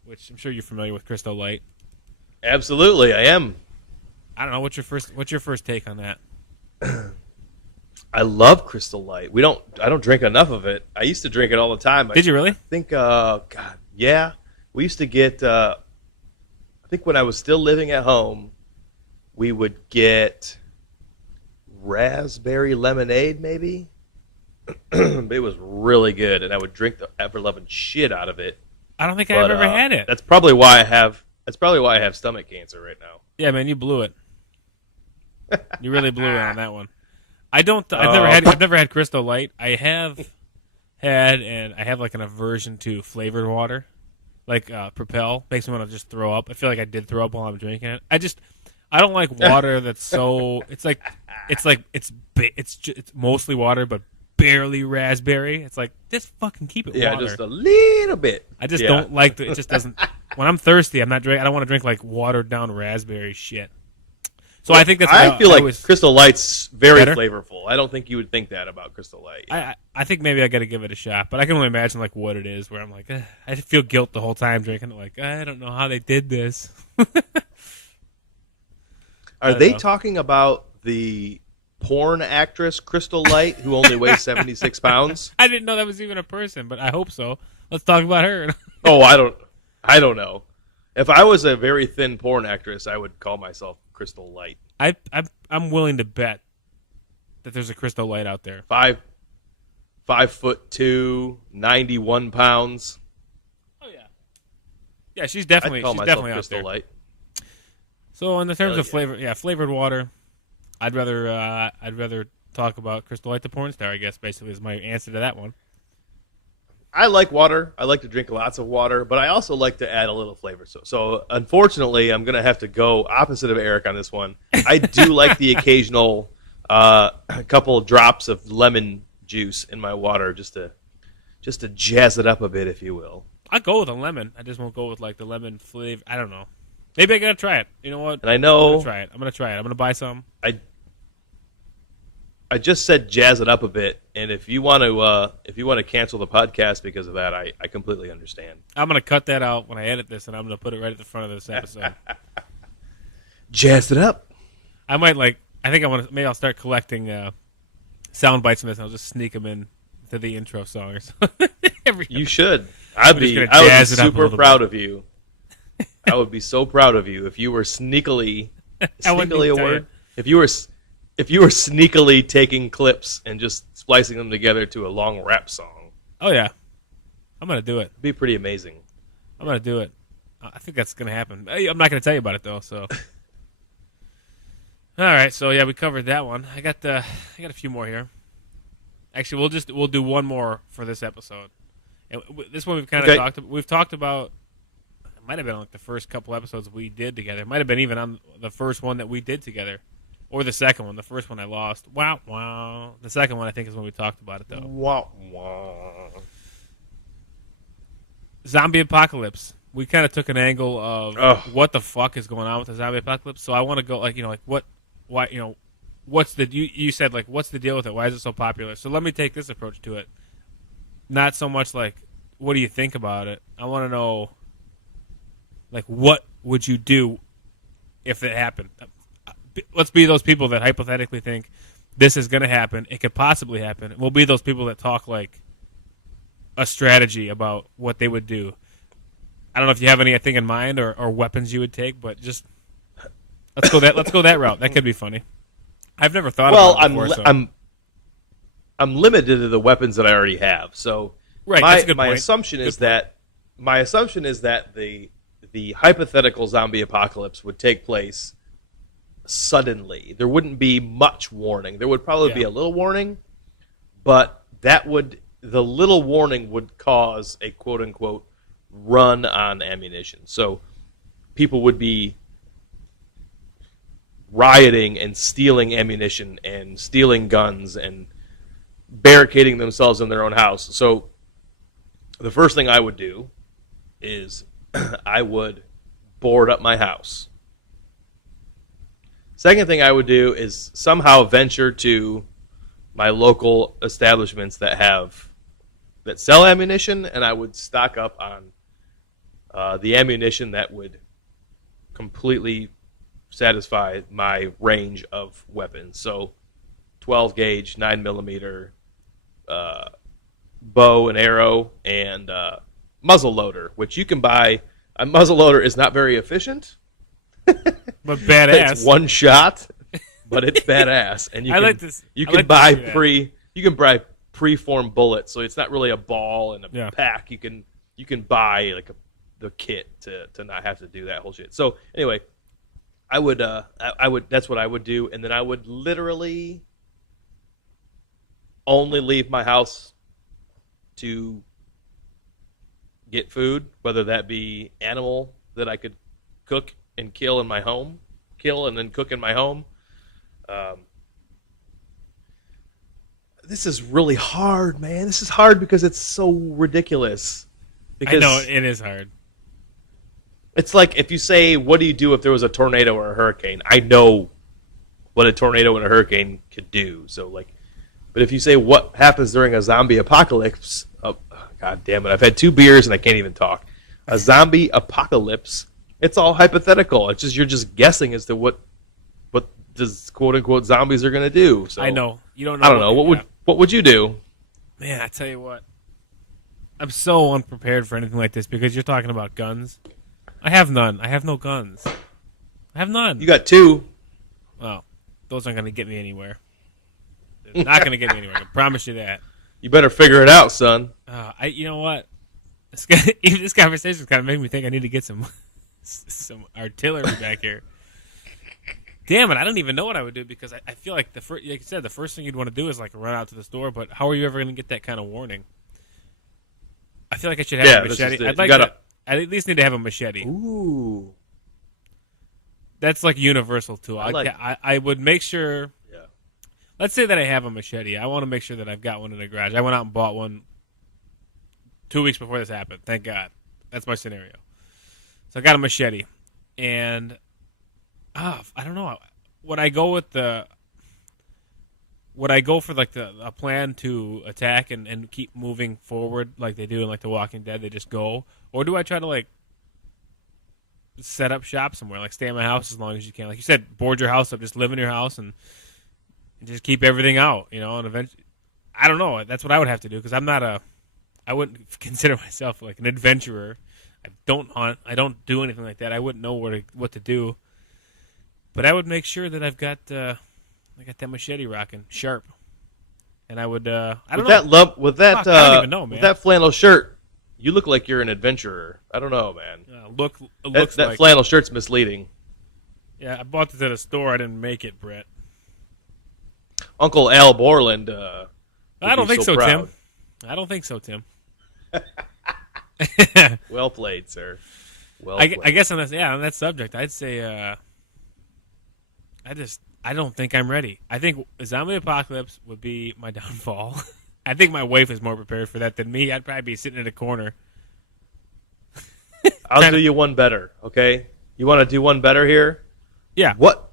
which I'm sure you're familiar with Crystal Light. Absolutely, I am. I don't know what's your first take on that. I love Crystal Light. I don't drink enough of it. I used to drink it all the time. Did you really? I think, God, yeah. We used to get, I think when I was still living at home, we would get raspberry lemonade, maybe. But it was really good, and I would drink the ever-loving shit out of it. I don't think I've ever had it. That's probably why I have stomach cancer right now. Yeah, man, you blew it. You really blew it on that one. I've Oh. never had Crystal Light. I have had, and I have like an aversion to flavored water, like Propel. Makes me want to just throw up. I feel like I did throw up while I'm drinking it. I don't like water that's so. It's mostly water, but barely raspberry. It's like just fucking keep it Yeah, water. just a little bit. I just Yeah. don't like it. Just doesn't. When I'm thirsty, I don't want to drink like watered down raspberry shit. So I think that's. I feel like was, Crystal Light's very Better? flavorful. I don't think you would think that about Crystal Light. I think maybe I got to give it a shot, but I can only imagine like what it is. Where I'm like, I feel guilt the whole time drinking it. Like I don't know how they did this. Are don't they know. talking about the porn actress Crystal Light who only weighs 76 pounds? I didn't know that was even a person, but I hope so. Let's talk about her. Oh, I don't know. If I was a very thin porn actress, I would call myself Crystal Light. I'm willing to bet that there's a Crystal Light out there. 5'2", 91 pounds. Oh yeah. Yeah, she's I'd definitely call she's myself definitely out Crystal there. Light. So in the terms Hell of yeah. flavored water, I'd rather talk about Crystal Light the porn star. I guess basically is my answer to that one. I like water. I like to drink lots of water, but I also like to add a little flavor. So unfortunately, I'm going to have to go opposite of Eric on this one. I do like the occasional couple of drops of lemon juice in my water just to jazz it up a bit, if you will. I go with a lemon. I just won't go with like the lemon flavor. I don't know. Maybe I gotta try it. You know what? And I I'm know gonna try it. I'm gonna buy some. I just said jazz it up a bit, and if you want to cancel the podcast because of that, I completely understand. I'm gonna cut that out when I edit this, and I'm gonna put it right at the front of this episode. Jazz it up. I might maybe I'll start collecting sound bites from this, and I'll just sneak them in to the intro song or something. You should. I would just be gonna jazz it up a super little proud bit. of you. I would be so proud of you if you were sneakily I wouldn't a even tell word. you. If you were sneakily taking clips and just splicing them together to a long rap song, Oh yeah, I'm gonna do it. it'd be pretty amazing. I'm gonna do it. I think that's gonna happen. I'm not gonna tell you about it though. So, all right. So yeah, we covered that one. I got a few more here. Actually, we'll do one more for this episode. And this one we've kind of Okay. we've talked about. It might have been on like the first couple episodes we did together. It might have been even on the first one that we did together, or the second one. The first one I lost. Wow. The second one I think is when we talked about it though. Wah, wah. Zombie apocalypse. we kind of took an angle of what the fuck is going on with the zombie apocalypse. So I want to go what's the you said like what's the deal with it? Why is it so popular? So let me take this approach to it. Not so much like what do you think about it? I want to know like what would you do if it happened? Let's be those people that hypothetically think this is going to happen. It could possibly happen. We'll be those people that talk like a strategy about what they would do. I don't know if you have anything in mind or weapons you would take, but just let's go that route. That could be funny. I've never thought about it before. I'm limited to the weapons that I already have. So right, that's a good my point. assumption is that the hypothetical zombie apocalypse would take place suddenly. There wouldn't be much warning. There would probably be a little warning, but the little warning would cause a quote unquote run on ammunition. So people would be rioting and stealing ammunition and stealing guns and barricading themselves in their own house. So the first thing I would do is I would board up my house. Second thing I would do is somehow venture to my local establishments that sell ammunition, and I would stock up on the ammunition that would completely satisfy my range of weapons. So 12 gauge, 9mm, bow and arrow, and muzzle loader, which you can buy. A muzzle loader is not very efficient, but badass. It's one shot, but it's badass, and you can buy preformed bullets, so it's not really a ball and a pack. You can buy like the kit to not have to do that whole shit. So anyway, I would that's what I would do, and then I would literally only leave my house to get food, whether that be animal that I could cook and kill and then cook in my home. This is really hard, man. This is hard because it's so ridiculous. Because I know it is hard. It's like if you say, what do you do if there was a tornado or a hurricane? I know what a tornado and a hurricane could do. So but if you say what happens during a zombie apocalypse, oh, God damn it, I've had 2 beers and I can't even talk. A zombie apocalypse, it's all hypothetical. It's just you're just guessing as to what does quote unquote zombies are going to do. So I know you don't know. I don't know what would you do? Man, I tell you what, I'm so unprepared for anything like this because you're talking about guns. I have none. I have no guns. I have none. You got 2. Well, those aren't going to get me anywhere. They're not going to get me anywhere. I can promise you that. You better figure it out, son. You know what? Even this conversation kind of made me think I need to get some artillery back here. Damn it! I don't even know what I would do because I feel like like you said, the first thing you'd want to do is like run out to the store. But how are you ever going to get that kind of warning? I feel like I should have a machete. I at least need to have a machete. Ooh, that's like universal too. I would make sure. Yeah. Let's say that I have a machete. I want to make sure that I've got one in the garage. I went out and bought one 2 weeks before this happened. Thank God. That's my scenario. So I got a machete, and I don't know. Would I go for like a plan to attack and keep moving forward like they do in like The Walking Dead? They just go, or do I try to like set up shop somewhere, like stay in my house as long as you can, like you said, board your house up, just live in your house and just keep everything out, and eventually, I don't know. That's what I would have to do because I wouldn't consider myself like an adventurer. I don't hunt. I don't do anything like that. I wouldn't know what to do. But I would make sure that I got that machete rocking sharp, and I would. I don't know. With that Fuck, I don't even know, man. With that flannel shirt, you look like you're an adventurer. I don't know, man. That flannel shirt's misleading. Yeah, I bought this at a store. I didn't make it, Brett. Uncle Al Borland. I don't think so, proud. Tim. I don't think so, Tim. Well played, sir. Well played. I guess on that subject, I'd say I don't think I'm ready. I think a zombie apocalypse would be my downfall. I think my wife is more prepared for that than me. I'd probably be sitting in a corner. I'll do you one better. Okay, you want to do one better here? Yeah. What?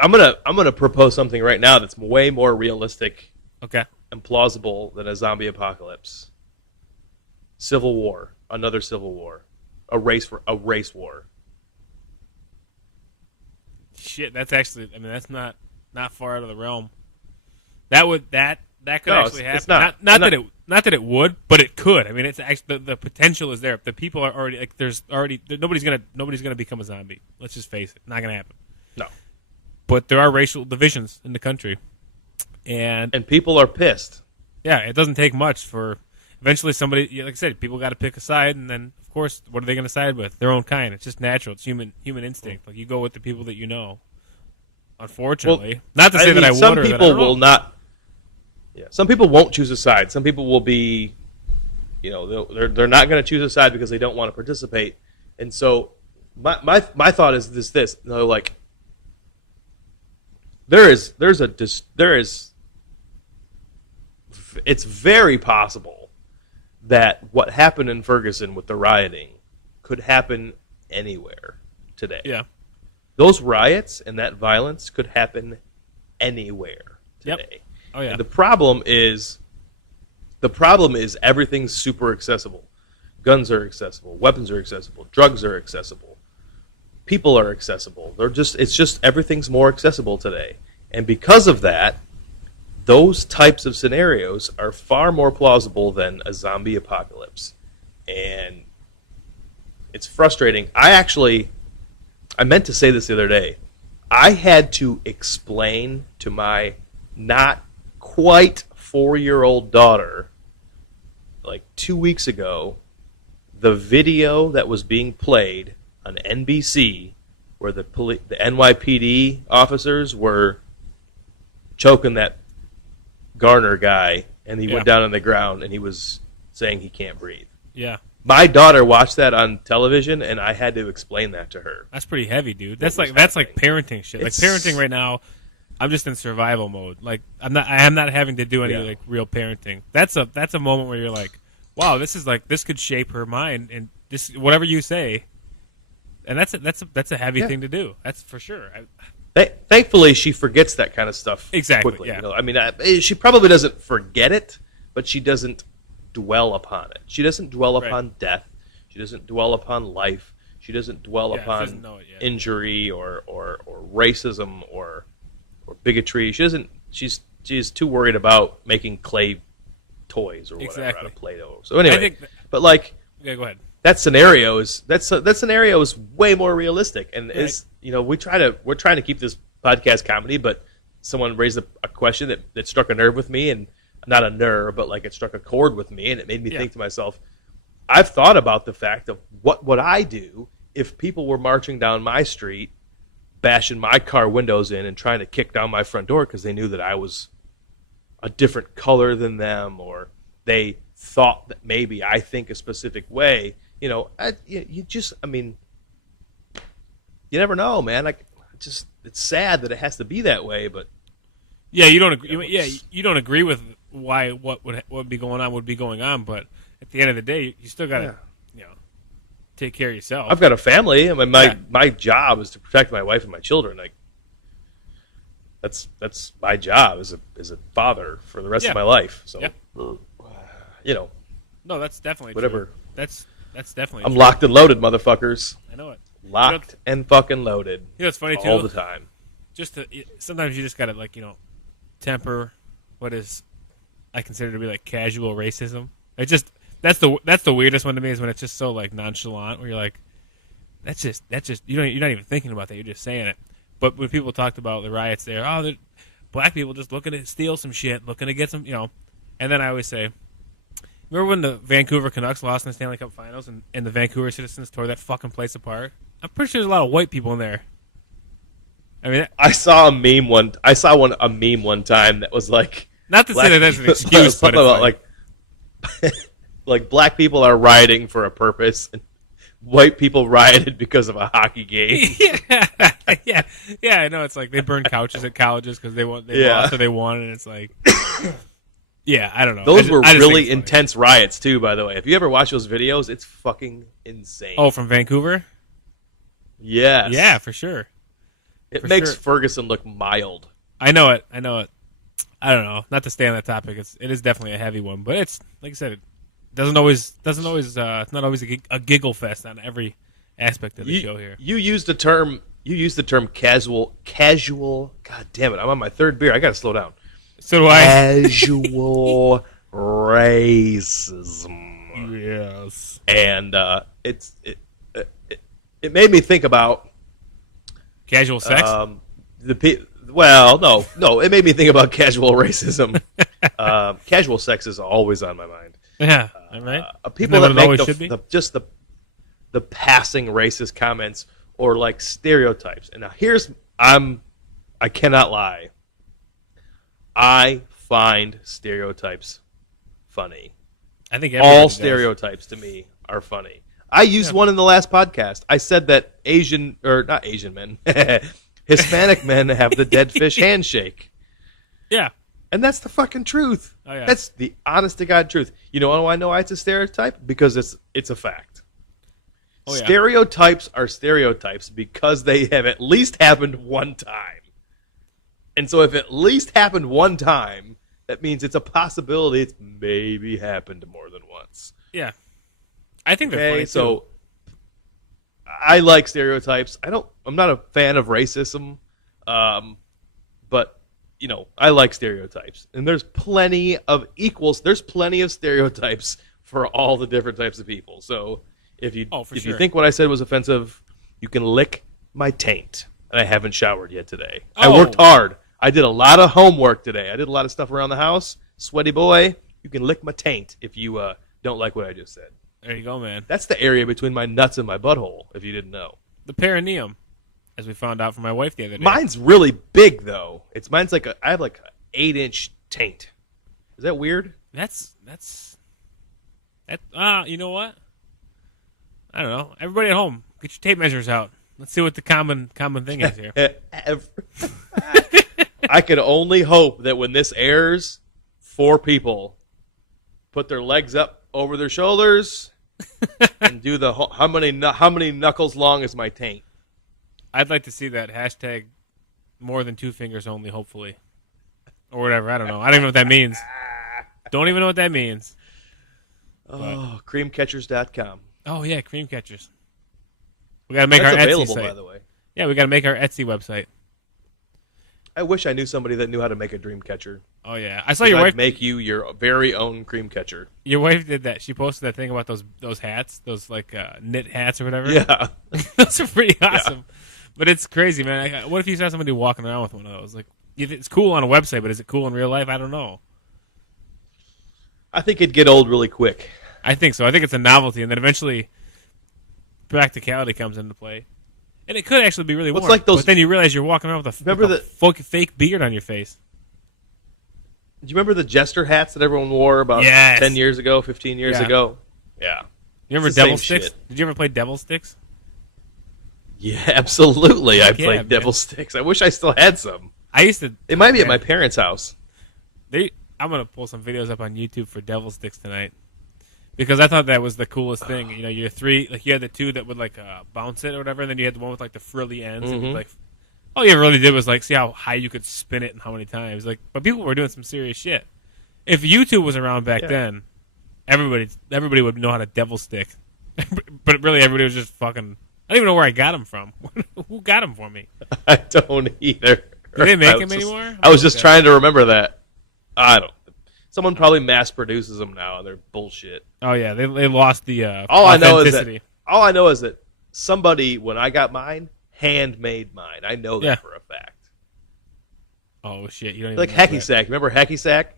I'm gonna propose something right now that's way more realistic Okay. and plausible than a zombie apocalypse. Civil war, another civil war, a race war. Shit, that's actually. I mean, that's not far out of the realm. That could actually happen. It's not. Not that it would, but it could. I mean, it's actually the potential is there. If the people are already like, nobody's gonna become a zombie. Let's just face it, not gonna happen. No. But there are racial divisions in the country, and people are pissed. yeah, it doesn't take much for eventually somebody. Like I said, people got to pick a side, and then of course, what are they going to side with? Their own kind. It's just natural. It's human instinct. Like you go with the people that you know. Unfortunately, not to say that I would. Some or people that I will not. Yeah, some people won't choose a side. Some people will be, they're not going to choose a side because they don't want to participate. And so, my thought is this. Like, it's very possible that what happened in Ferguson with the rioting could happen anywhere today. Yeah. Those riots and that violence could happen anywhere today. Yep. Oh yeah. And the problem is everything's super accessible. Guns are accessible, weapons are accessible, drugs are accessible, people are accessible. It's just everything's more accessible today. And because of that, those types of scenarios are far more plausible than a zombie apocalypse. And it's frustrating. I meant to say this the other day. I had to explain to my not quite 4-year-old daughter, like 2 weeks ago, the video that was being played on NBC where the NYPD officers were choking that Garner guy, and he went down on the ground, and he was saying he can't breathe. Yeah. My daughter watched that on television, and I had to explain that to her. That's pretty heavy, dude. That's like parenting shit. Like parenting right now, I'm just in survival mode. Like I am not having to do any like real parenting. That's a moment where you're like, wow, this could shape her mind, and this whatever you say, and that's a heavy thing to do. That's for sure. Thankfully, she forgets that kind of stuff quickly. Yeah. I mean, she probably doesn't forget it, but she doesn't dwell upon it. She doesn't dwell upon death. She doesn't dwell upon life. She doesn't dwell upon injury or racism or bigotry. She's too worried about making clay toys or whatever out of Play-Doh. So anyway, go ahead. That scenario is way more realistic, and we're trying to keep this podcast comedy, but someone raised a question that struck a nerve with me, and not a nerve, but like it struck a chord with me, and it made me think to myself, I've thought about the fact of what would I do if people were marching down my street, bashing my car windows in and trying to kick down my front door because they knew that I was a different color than them, or they thought that maybe I think a specific way. You never know, man. Like, it's sad that it has to be that way, but you don't agree. You don't agree with why what would be going on, but at the end of the day, you still got to take care of yourself. I've got a family. I mean, my job is to protect my wife and my children. Like, that's my job as a father for the rest of my life. So, no, that's definitely whatever. True. That's definitely. I'm locked and loaded, motherfuckers. I know it. Locked and fucking loaded. It's funny too. All the time. Sometimes you just gotta temper what is I consider to be like casual racism. It just that's the weirdest one to me is when it's just so like nonchalant where you're like that's just you're not even thinking about that, you're just saying it. But when people talked about the riots there, the black people just looking to steal some shit, looking to get some, and then I always say, remember when the Vancouver Canucks lost in the Stanley Cup Finals and the Vancouver citizens tore that fucking place apart? I'm pretty sure there's a lot of white people in there. I mean, I saw a meme one time that was like, not to say that that's an excuse, but it's like black people are rioting for a purpose, and white people rioted because of a hockey game. yeah. I know. It's like they burned couches at colleges because they lost or they won, and it's like, Yeah, I don't know. Those were I just think really it's funny. intense riots too. By the way, if you ever watch those videos, it's fucking insane. Oh, from Vancouver? yes, Yeah, for sure. it for makes sure. Ferguson look mild. I know it. I don't know. Not to stay on that topic. It is definitely a heavy one, but it's like I said, it doesn't always. It's not always a giggle fest on every aspect of the show here. You used the term. You used the term casual. God damn it! I'm on my third beer. I got to slow down. So do I. Casual racism. Yes. And it made me think about Casual sex. no, it made me think about casual racism. Casual sex is always on my mind. Yeah. All right. People Isn't that what it make always should be? the passing racist comments or like stereotypes. And now I cannot lie. I find stereotypes funny. I think everybody All does. stereotypes to me are funny. I used one in the last podcast. I said that not Asian men, Hispanic men have the dead fish handshake. Yeah. And that's the fucking truth. Oh, yeah. That's the honest to God truth. You know how I know it's a stereotype? Because it's a fact. Oh, yeah. Stereotypes are stereotypes because they have at least happened one time. And so if at least happened one time, that means it's a possibility it's maybe happened more than once. Yeah. I think they're Okay, funny so too. I like stereotypes. I'm not a fan of racism, but I like stereotypes. And there's plenty of stereotypes for all the different types of people. So if you sure. think what I said was offensive, you can lick my taint. And I haven't showered yet today. I Oh. worked hard. I did a lot of homework today. I did a lot of stuff around the house. Sweaty boy, you can lick my taint if you don't like what I just said. There you go, man. That's the area between my nuts and my butthole, if you didn't know. The perineum, as we found out from my wife the other day. Mine's really big, though. I have like an 8-inch taint. Is that weird? You know what? I don't know. Everybody at home, get your tape measures out. Let's see what the common thing is here. I can only hope that when this airs, 4 people put their legs up over their shoulders and do the how many knuckles long is my taint? I'd like to see that hashtag more than 2 fingers only, hopefully. Or whatever. I don't know. I don't even know what that means. Don't even know what that means. Oh, creamcatchers.com. Oh, yeah, cream catchers. We got to make That's our Etsy available, site. by the way. Yeah, we got to make our Etsy website. I wish I knew somebody that knew how to make a dream catcher. Oh, yeah. I saw your I'd wife. make you your very own cream catcher. Your wife did that. She posted that thing about those hats, those like knit hats or whatever. Yeah. Those are pretty awesome. But it's crazy, man. What if you saw somebody walking around with one of those? Like, it's cool on a website, but is it cool in real life? I don't know. I think it'd get old really quick. I think so. I think it's a novelty, and then eventually practicality comes into play. And it could actually be really warm. like those- But then you realize you're walking around with a fake beard on your face. Do you remember the jester hats that everyone wore about Yes. 10 years ago, 15 years Yeah. ago? Yeah. You remember It's the Devil same Sticks? shit. Did you ever play Devil Sticks? Yeah, absolutely. I Yeah, played man. Devil Sticks. I wish I still had some. I used to. It might be at Yeah. my parents' house. I'm gonna pull some videos up on YouTube for Devil Sticks tonight because I thought that was the coolest thing. You know, you had 3, like you had the 2 that would like bounce it or whatever, and then you had the one with like the frilly ends. And Mhm. like, all you really did was like see how high you could spin it and how many times. Like, but people were doing some serious shit. If YouTube was around back Yeah. then, everybody would know how to devil stick. But really, everybody was just fucking. I don't even know where I got them from. Who got them for me? I don't either. Do they make I was them just- anymore? I was just Okay. trying to remember that. I don't. Someone probably mass produces them now, and they're bullshit. Oh yeah, they lost the All I know is that somebody, when I got mine, handmade mine. I know that Yeah. for a fact. Oh shit, you don't even Like know hacky that. sack. Remember hacky sack?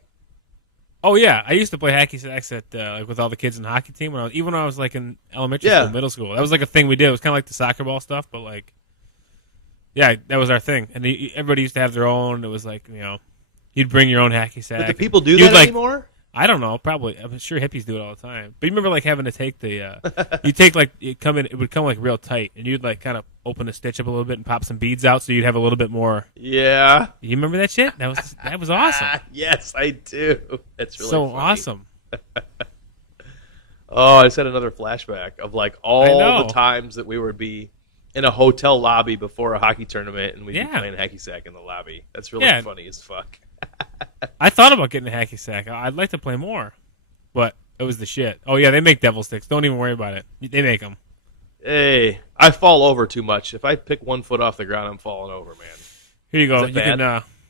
Oh yeah, I used to play hacky sacks at like with all the kids in the hockey team when I was like in elementary Yeah. school, middle school. That was like a thing we did. It was kind of like the soccer ball stuff, but like, yeah, that was our thing. And everybody used to have their own. It was like you'd bring your own hacky sack. But do people do You'd, that like, anymore? I don't know. Probably. I'm sure hippies do it all the time. But you remember like having to take the you take like it would come like real tight, and you'd like kind of open the stitch up a little bit and pop some beads out, so you'd have a little bit more. Yeah. You remember that shit? That was awesome. Yes, I do. That's really so funny. awesome. Oh, I just had another flashback of like all know. the times that we would be in a hotel lobby before a hockey tournament and we'd be Yeah. playing hacky sack in the lobby. That's really Yeah. funny as fuck. I thought about getting a hacky sack. I'd like to play more, but it was the shit. Oh yeah, they make devil sticks. Don't even worry about it. They make them. Hey, I fall over too much. If I pick 1 foot off the ground, I'm falling over, man. Here you go. Is it You can.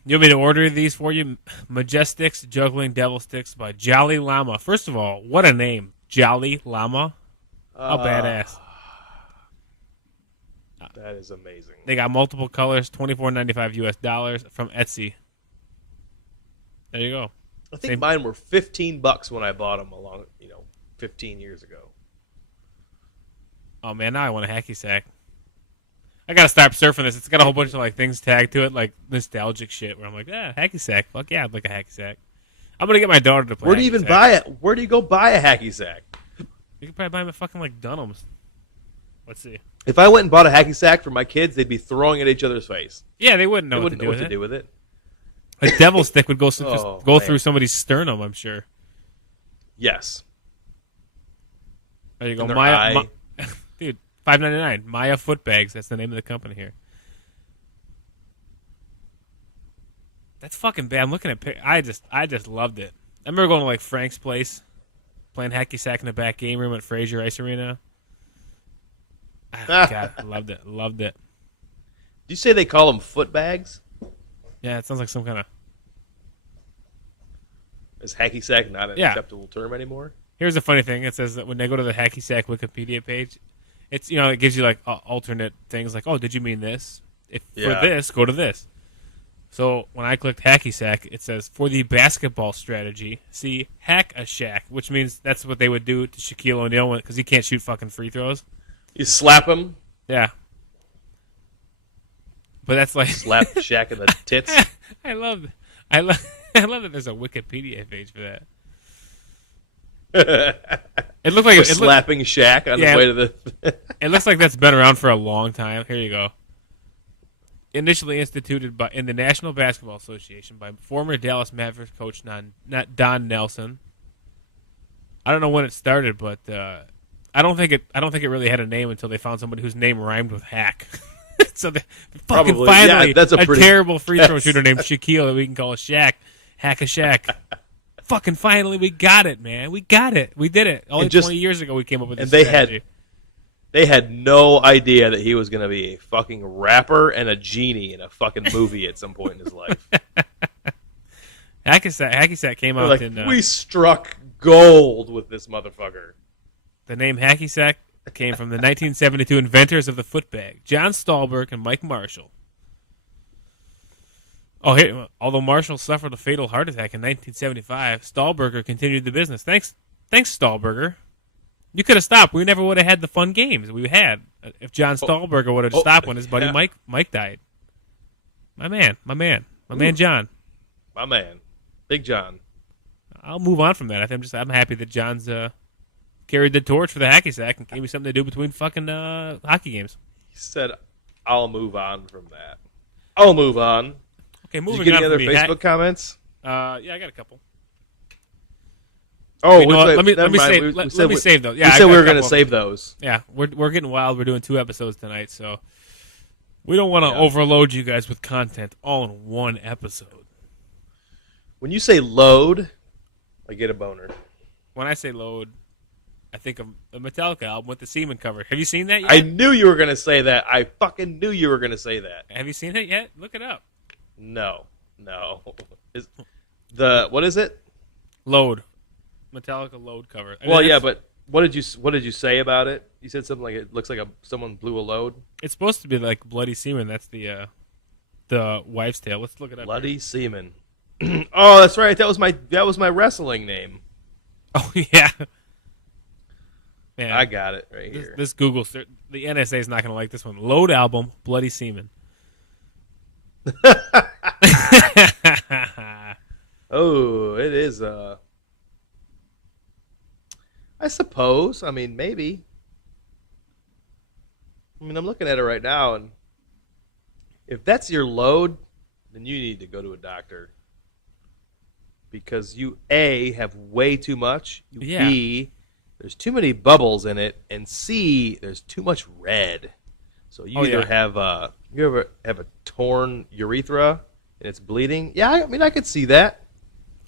You want me to order these for you? Majestics Juggling Devil Sticks by Jolly Llama. First of all, what a name, Jolly Llama. How badass. That is amazing. They got multiple colors, $24.95 US from Etsy. There you go. I think mine were $15 when I bought them 15 years ago. Oh man, now I want a hacky sack. I gotta start surfing this. It's got a whole bunch of like things tagged to it, like nostalgic shit. Where I'm like, hacky sack. Fuck yeah, I'd like a hacky sack. I'm gonna get my daughter to play. Where do you even buy it? Where do you go buy a hacky sack? You can probably buy them at fucking like Dunham's. Let's see. If I went and bought a hacky sack for my kids, they'd be throwing it at each other's face. Yeah, they wouldn't know They what wouldn't know what to with do with it. A devil stick would go Oh, go man. through somebody's sternum. I'm sure. Yes. There you go, In their Maya. eye. Dude, $5.99. Maya Foot Bags. That's the name of the company here. That's fucking bad. I'm looking at. I just loved it. I remember going to like Frank's place, playing hacky sack in the back game room at Fraser Ice Arena. God, loved it. Loved it. Do you say they call them foot bags? Yeah, it sounds like some kind of. Is hacky sack not an Yeah. acceptable term anymore? Here's the funny thing. It says that when they go to the hacky sack Wikipedia page, it's it gives you like alternate things like, oh, did you mean this? If Yeah. for this, go to this. So when I clicked hacky sack, it says for the basketball strategy, see hack a shack, which means that's what they would do to Shaquille O'Neal because he can't shoot fucking free throws. You slap them, Yeah. But that's like slap Shaq in the tits. I love I love that there's a Wikipedia page for that. It looked like Slapping Shaq on Yeah. his way to the. It looks like that's been around for a long time. Here you go. Initially instituted in the National Basketball Association by former Dallas Mavericks coach Don Nelson. I don't know when it started, but I don't think it really had a name until they found somebody whose name rhymed with hack. So they fucking Probably, finally yeah, that's a pretty- terrible free throw Yes. shooter named Shaquille that we can call a Shaq. Hack a Shaq. Fucking finally, we got it, man. We got it. We did it. Only 20 years ago, we came up with this strategy. They had no idea that he was going to be a fucking rapper and a genie in a fucking movie at some point in his life. Hacky Sack came They're out like, in. we struck gold with this motherfucker. The name Hacky Sack came from the 1972 inventors of the footbag, John Stahlberg and Mike Marshall. Oh, hey, although Marshall suffered a fatal heart attack in 1975, Stahlberger continued the business. Thanks, Stahlberger. You could have stopped. We never would have had the fun games we had if John Stahlberger would have stopped when his buddy yeah. Mike died. My man, John. My man, Big John. I'll move on from that. I'm happy that John's carried the torch for the hacky sack and gave me something to do between fucking hockey games. He said, "I'll move on from that. I'll move on." Okay, Did moving you get on any other from the Facebook comments? Yeah, I got a couple. Oh, You know what? Let me never mind. save. We Let said me we- save those. Yeah, we I said got we a were going to couple. save those. Yeah, we're getting wild. We're doing 2 episodes tonight, so we don't want to Yeah. overload you guys with content all in one episode. When you say load, I get a boner. When I say load, I think of the Metallica album with the Seaman cover. Have you seen that yet? I knew you were going to say that. I fucking knew you were going to say that. Have you seen it yet? Look it up. No. What is it? Load, Metallica Load cover. I mean, Well, yeah, that's- but what did you say about it? You said something like it looks like someone blew a load. it's supposed to be like Bloody Seaman. That's the wives' tale. Let's look it up. Bloody semen. Oh, that's right. That was my wrestling name. Oh yeah. Man, I got it right here. This Google search, the NSA is not going to like this one. Load album, Bloody Seaman. Oh, it is. I suppose. I mean, maybe. I mean, I'm looking at it right now, and if that's your load, then you need to go to a doctor because you A, have way too much, you Yeah. B, there's too many bubbles in it, and C, there's too much red. So you either ever have a torn urethra and it's bleeding. Yeah, I mean I could see that.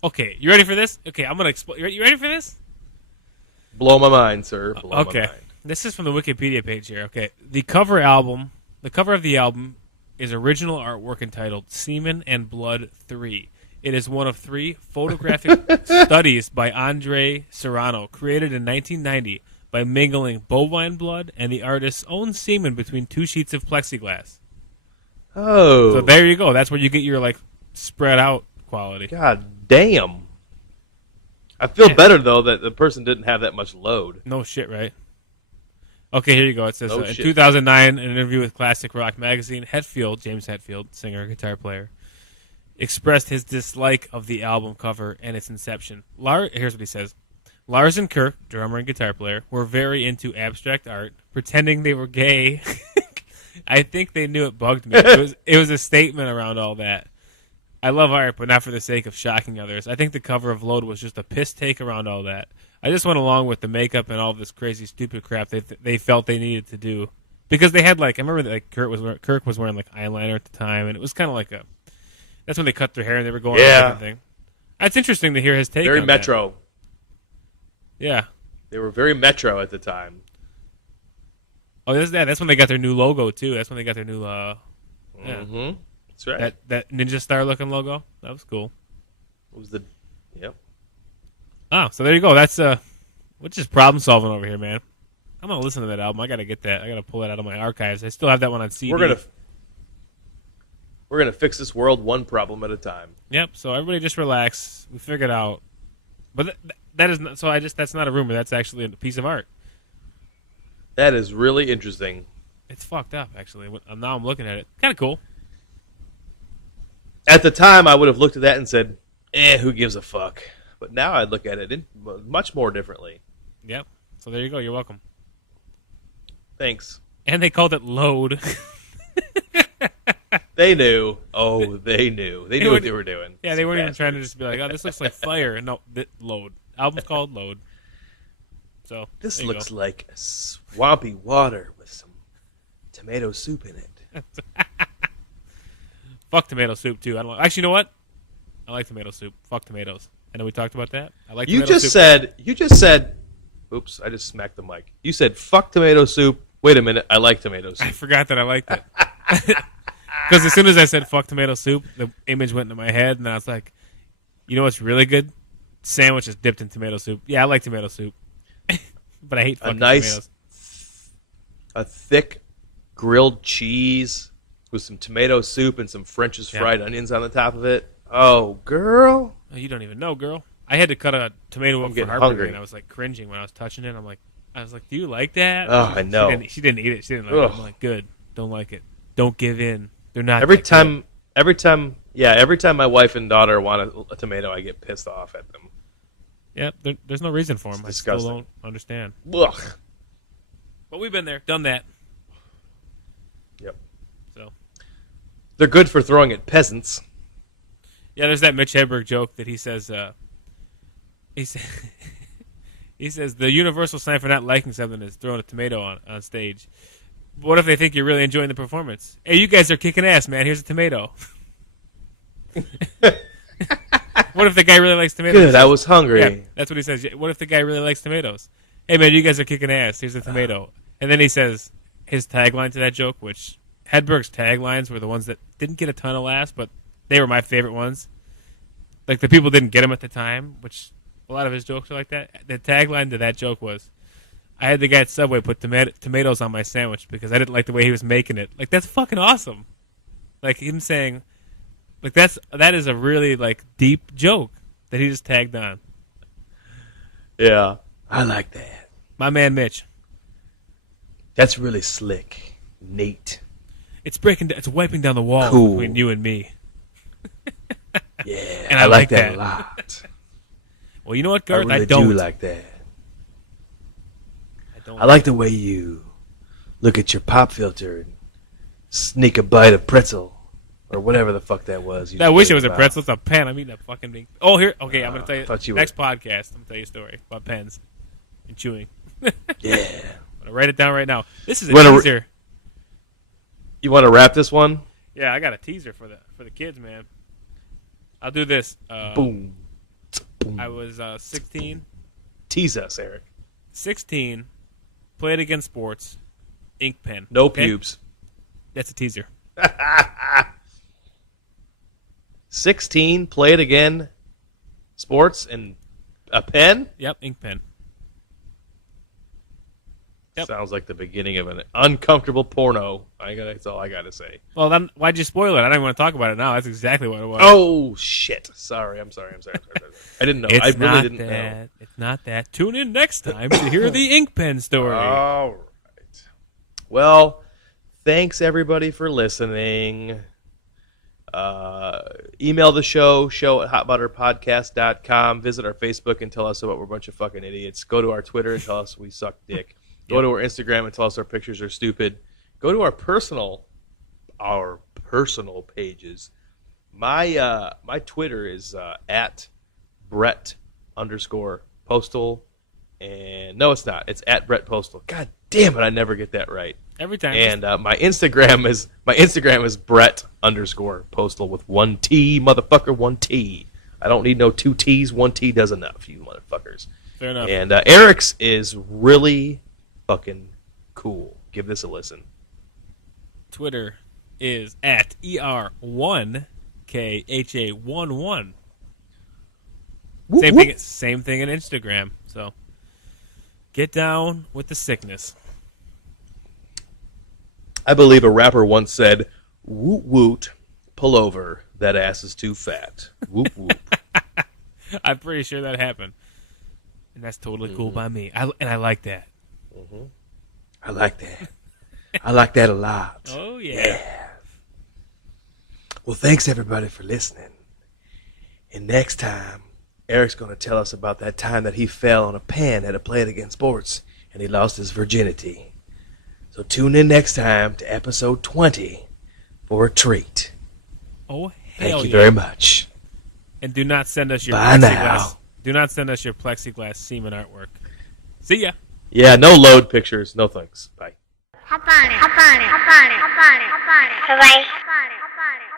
Okay, you ready for this? Okay, I'm gonna explain. You ready for this? Blow my mind, sir. Blow Okay, my mind. this is from the Wikipedia page here. Okay, the cover of the album is original artwork entitled "Semen and Blood 3." It is one of 3 photographic studies by Andre Serrano, created in 1990 by mingling bovine blood and the artist's own semen between 2 sheets of plexiglass. Oh, So there you go. That's where you get your like spread out quality. God damn. I feel better though that the person didn't have that much load. No shit, right? Okay, here you go. It says No in shit. 2009, an interview with Classic Rock magazine, James Hetfield, singer and guitar player, expressed his dislike of the album cover and its inception. Here's what he says. Lars and Kirk, drummer and guitar player, were very into abstract art, pretending they were gay. I think they knew it bugged me. It was a statement around all that. I love art, but not for the sake of shocking others. I think the cover of Load was just a piss take around all that. I just went along with the makeup and all this crazy, stupid crap they felt they needed to do. Because they had, like, I remember that like, Kirk was wearing, like, eyeliner at the time, and it was kind of like a... That's when they cut their hair and they were going on a different thing. It's interesting to hear his take Very on metro. that. Yeah. They were very metro at the time. Oh, that's when they got their new logo, too. That's when they got their new... Yeah. Mm-hmm. That's right. That Ninja Star looking logo. That was cool. What was the? Yep. Oh, so there you go. That's we're just problem solving over here, man. I'm gonna listen to that album. I gotta get that. I gotta pull that out of my archives. I still have that one on CD. We're gonna fix this world one problem at a time. Yep. So everybody just relax. We figured out. But that is not. So that's not a rumor. That's actually a piece of art. That is really interesting. It's fucked up, actually. Now I'm looking at it. Kind of cool. At the time, I would have looked at that and said, who gives a fuck? But now I look at it much more differently. Yep. So there you go. You're welcome. Thanks. And they called it Load. They knew. Oh, they knew. They knew what they were doing. Yeah, they weren't even trying to just be like, oh, this looks like fire. No, Load. Album's called Load. So This looks like swampy water with some tomato soup in it. Fuck tomato soup too. I don't. Actually, you know what? I like tomato soup. Fuck tomatoes. I know we talked about that. I like. You tomato just soup. said. Oops! I just smacked the mic. You said fuck tomato soup. Wait a minute. I like tomato I soup. forgot that I liked it. Because as soon as I said fuck tomato soup, the image went into my head, and I was like, you know what's really good? Sandwiches dipped in tomato soup. Yeah, I like tomato soup, but I hate fucking tomatoes. A thick grilled cheese with some tomato soup and some French's fried onions on the top of it. Oh, girl. Oh, you don't even know, girl. I had to cut a tomato up for getting Harper, hungry. and I was like cringing when I was touching it. I was like, do you like that? Oh, I know. She didn't eat it. She didn't like it. I'm like, good. Don't like it. Don't give in. They're not. Every that time my wife and daughter want a tomato, I get pissed off at them. good. Yeah, there's no reason for them. I still disgusting. don't understand. Ugh. But we've been there, done that. Yep. So They're good for throwing at peasants. yeah, there's that Mitch Hedberg joke that he says. He says. He says the universal sign for not liking something is throwing a tomato on stage. But what if they think you're really enjoying the performance? Hey, you guys are kicking ass, man. Here's a tomato. What if the guy really likes tomatoes? Good, I was hungry. Yeah, that's what he says. What if the guy really likes tomatoes? Hey, man, you guys are kicking ass. Here's a tomato. And then he says his tagline to that joke, which Hedberg's taglines were the ones that didn't get a ton of laughs, but they were my favorite ones. Like, the people didn't get them at the time, which a lot of his jokes are like that. The tagline to that joke was, I had the guy at Subway put tomatoes on my sandwich because I didn't like the way he was making it. Like, that's fucking awesome. Like, him saying, like, that is a really, like, deep joke that he just tagged on. Yeah, I like that. My man Mitch. That's really slick, neat. It's wiping down the wall Cool. between you and me. Yeah, And I like that. that a lot. Well, you know what, I Garth? really don't do like that. I don't. I like the way you look at your pop filter and sneak a bite of pretzel. Or whatever the fuck that was. I wish it was a pretzel. It's a pen. I'm eating a fucking big... Oh, here. Okay, I'm going to tell you. Next podcast, I'm going to tell you a story about pens and chewing. Yeah. I'm going to write it down right now. This is a teaser. You want to wrap this one? Yeah, I got a teaser for the kids, man. I'll do this. Boom. Boom. I was 16. Tease us, Eric. 16. Played against sports. Ink pen. No pubes. That's a teaser. 16, play it again, sports, and a pen? Yep, ink pen. Yep. Sounds like the beginning of an uncomfortable porno. That's all I got to say. Well, then why'd you spoil it? I don't even want to talk about it now. That's exactly what it was. Oh, shit. Sorry. I'm sorry. I didn't know. I really didn't know. It's not that. Tune in next time to hear the ink pen story. All right. Well, thanks, everybody, for listening. Email the show at hotbutterpodcast.com. Visit our Facebook and tell us about we're a bunch of fucking idiots. Go to our Twitter and tell us we suck dick. Go to our Instagram and tell us our pictures are stupid. Go to our personal pages. My Twitter is at Brett_Postal. And no, it's not. It's at Brett Postal. God damn it, I never get that right. Every time. And my Instagram is Brett_Postal with 1 T, motherfucker, 1 T. I don't need no 2 T's. 1 T does enough, you motherfuckers. Fair enough. And Eric's is really fucking cool. Give this a listen. Twitter is at ER1KHA11. Same thing in Instagram. So get down with the sickness. I believe a rapper once said, "Woot woot, pull over. That ass is too fat." Whoop whoop. I'm pretty sure that happened, and that's totally cool by me. I like that. Mm-hmm. I like that. I like that a lot. Oh yeah. Well, thanks everybody for listening. And next time, Eric's going to tell us about that time that he fell on a pen at a Play It Again Sports, and he lost his virginity. So tune in next time to episode 20 for a treat. Oh, hell Thank you very much. And do not send us your Bye plexiglass. now. Do not send us your plexiglass semen artwork. See ya. Yeah, no load pictures. No thanks. Bye. Hop on it. Hop on it. Hop on it. Hop on it. Hop on it. Bye-bye. Hop on it. Hop on it.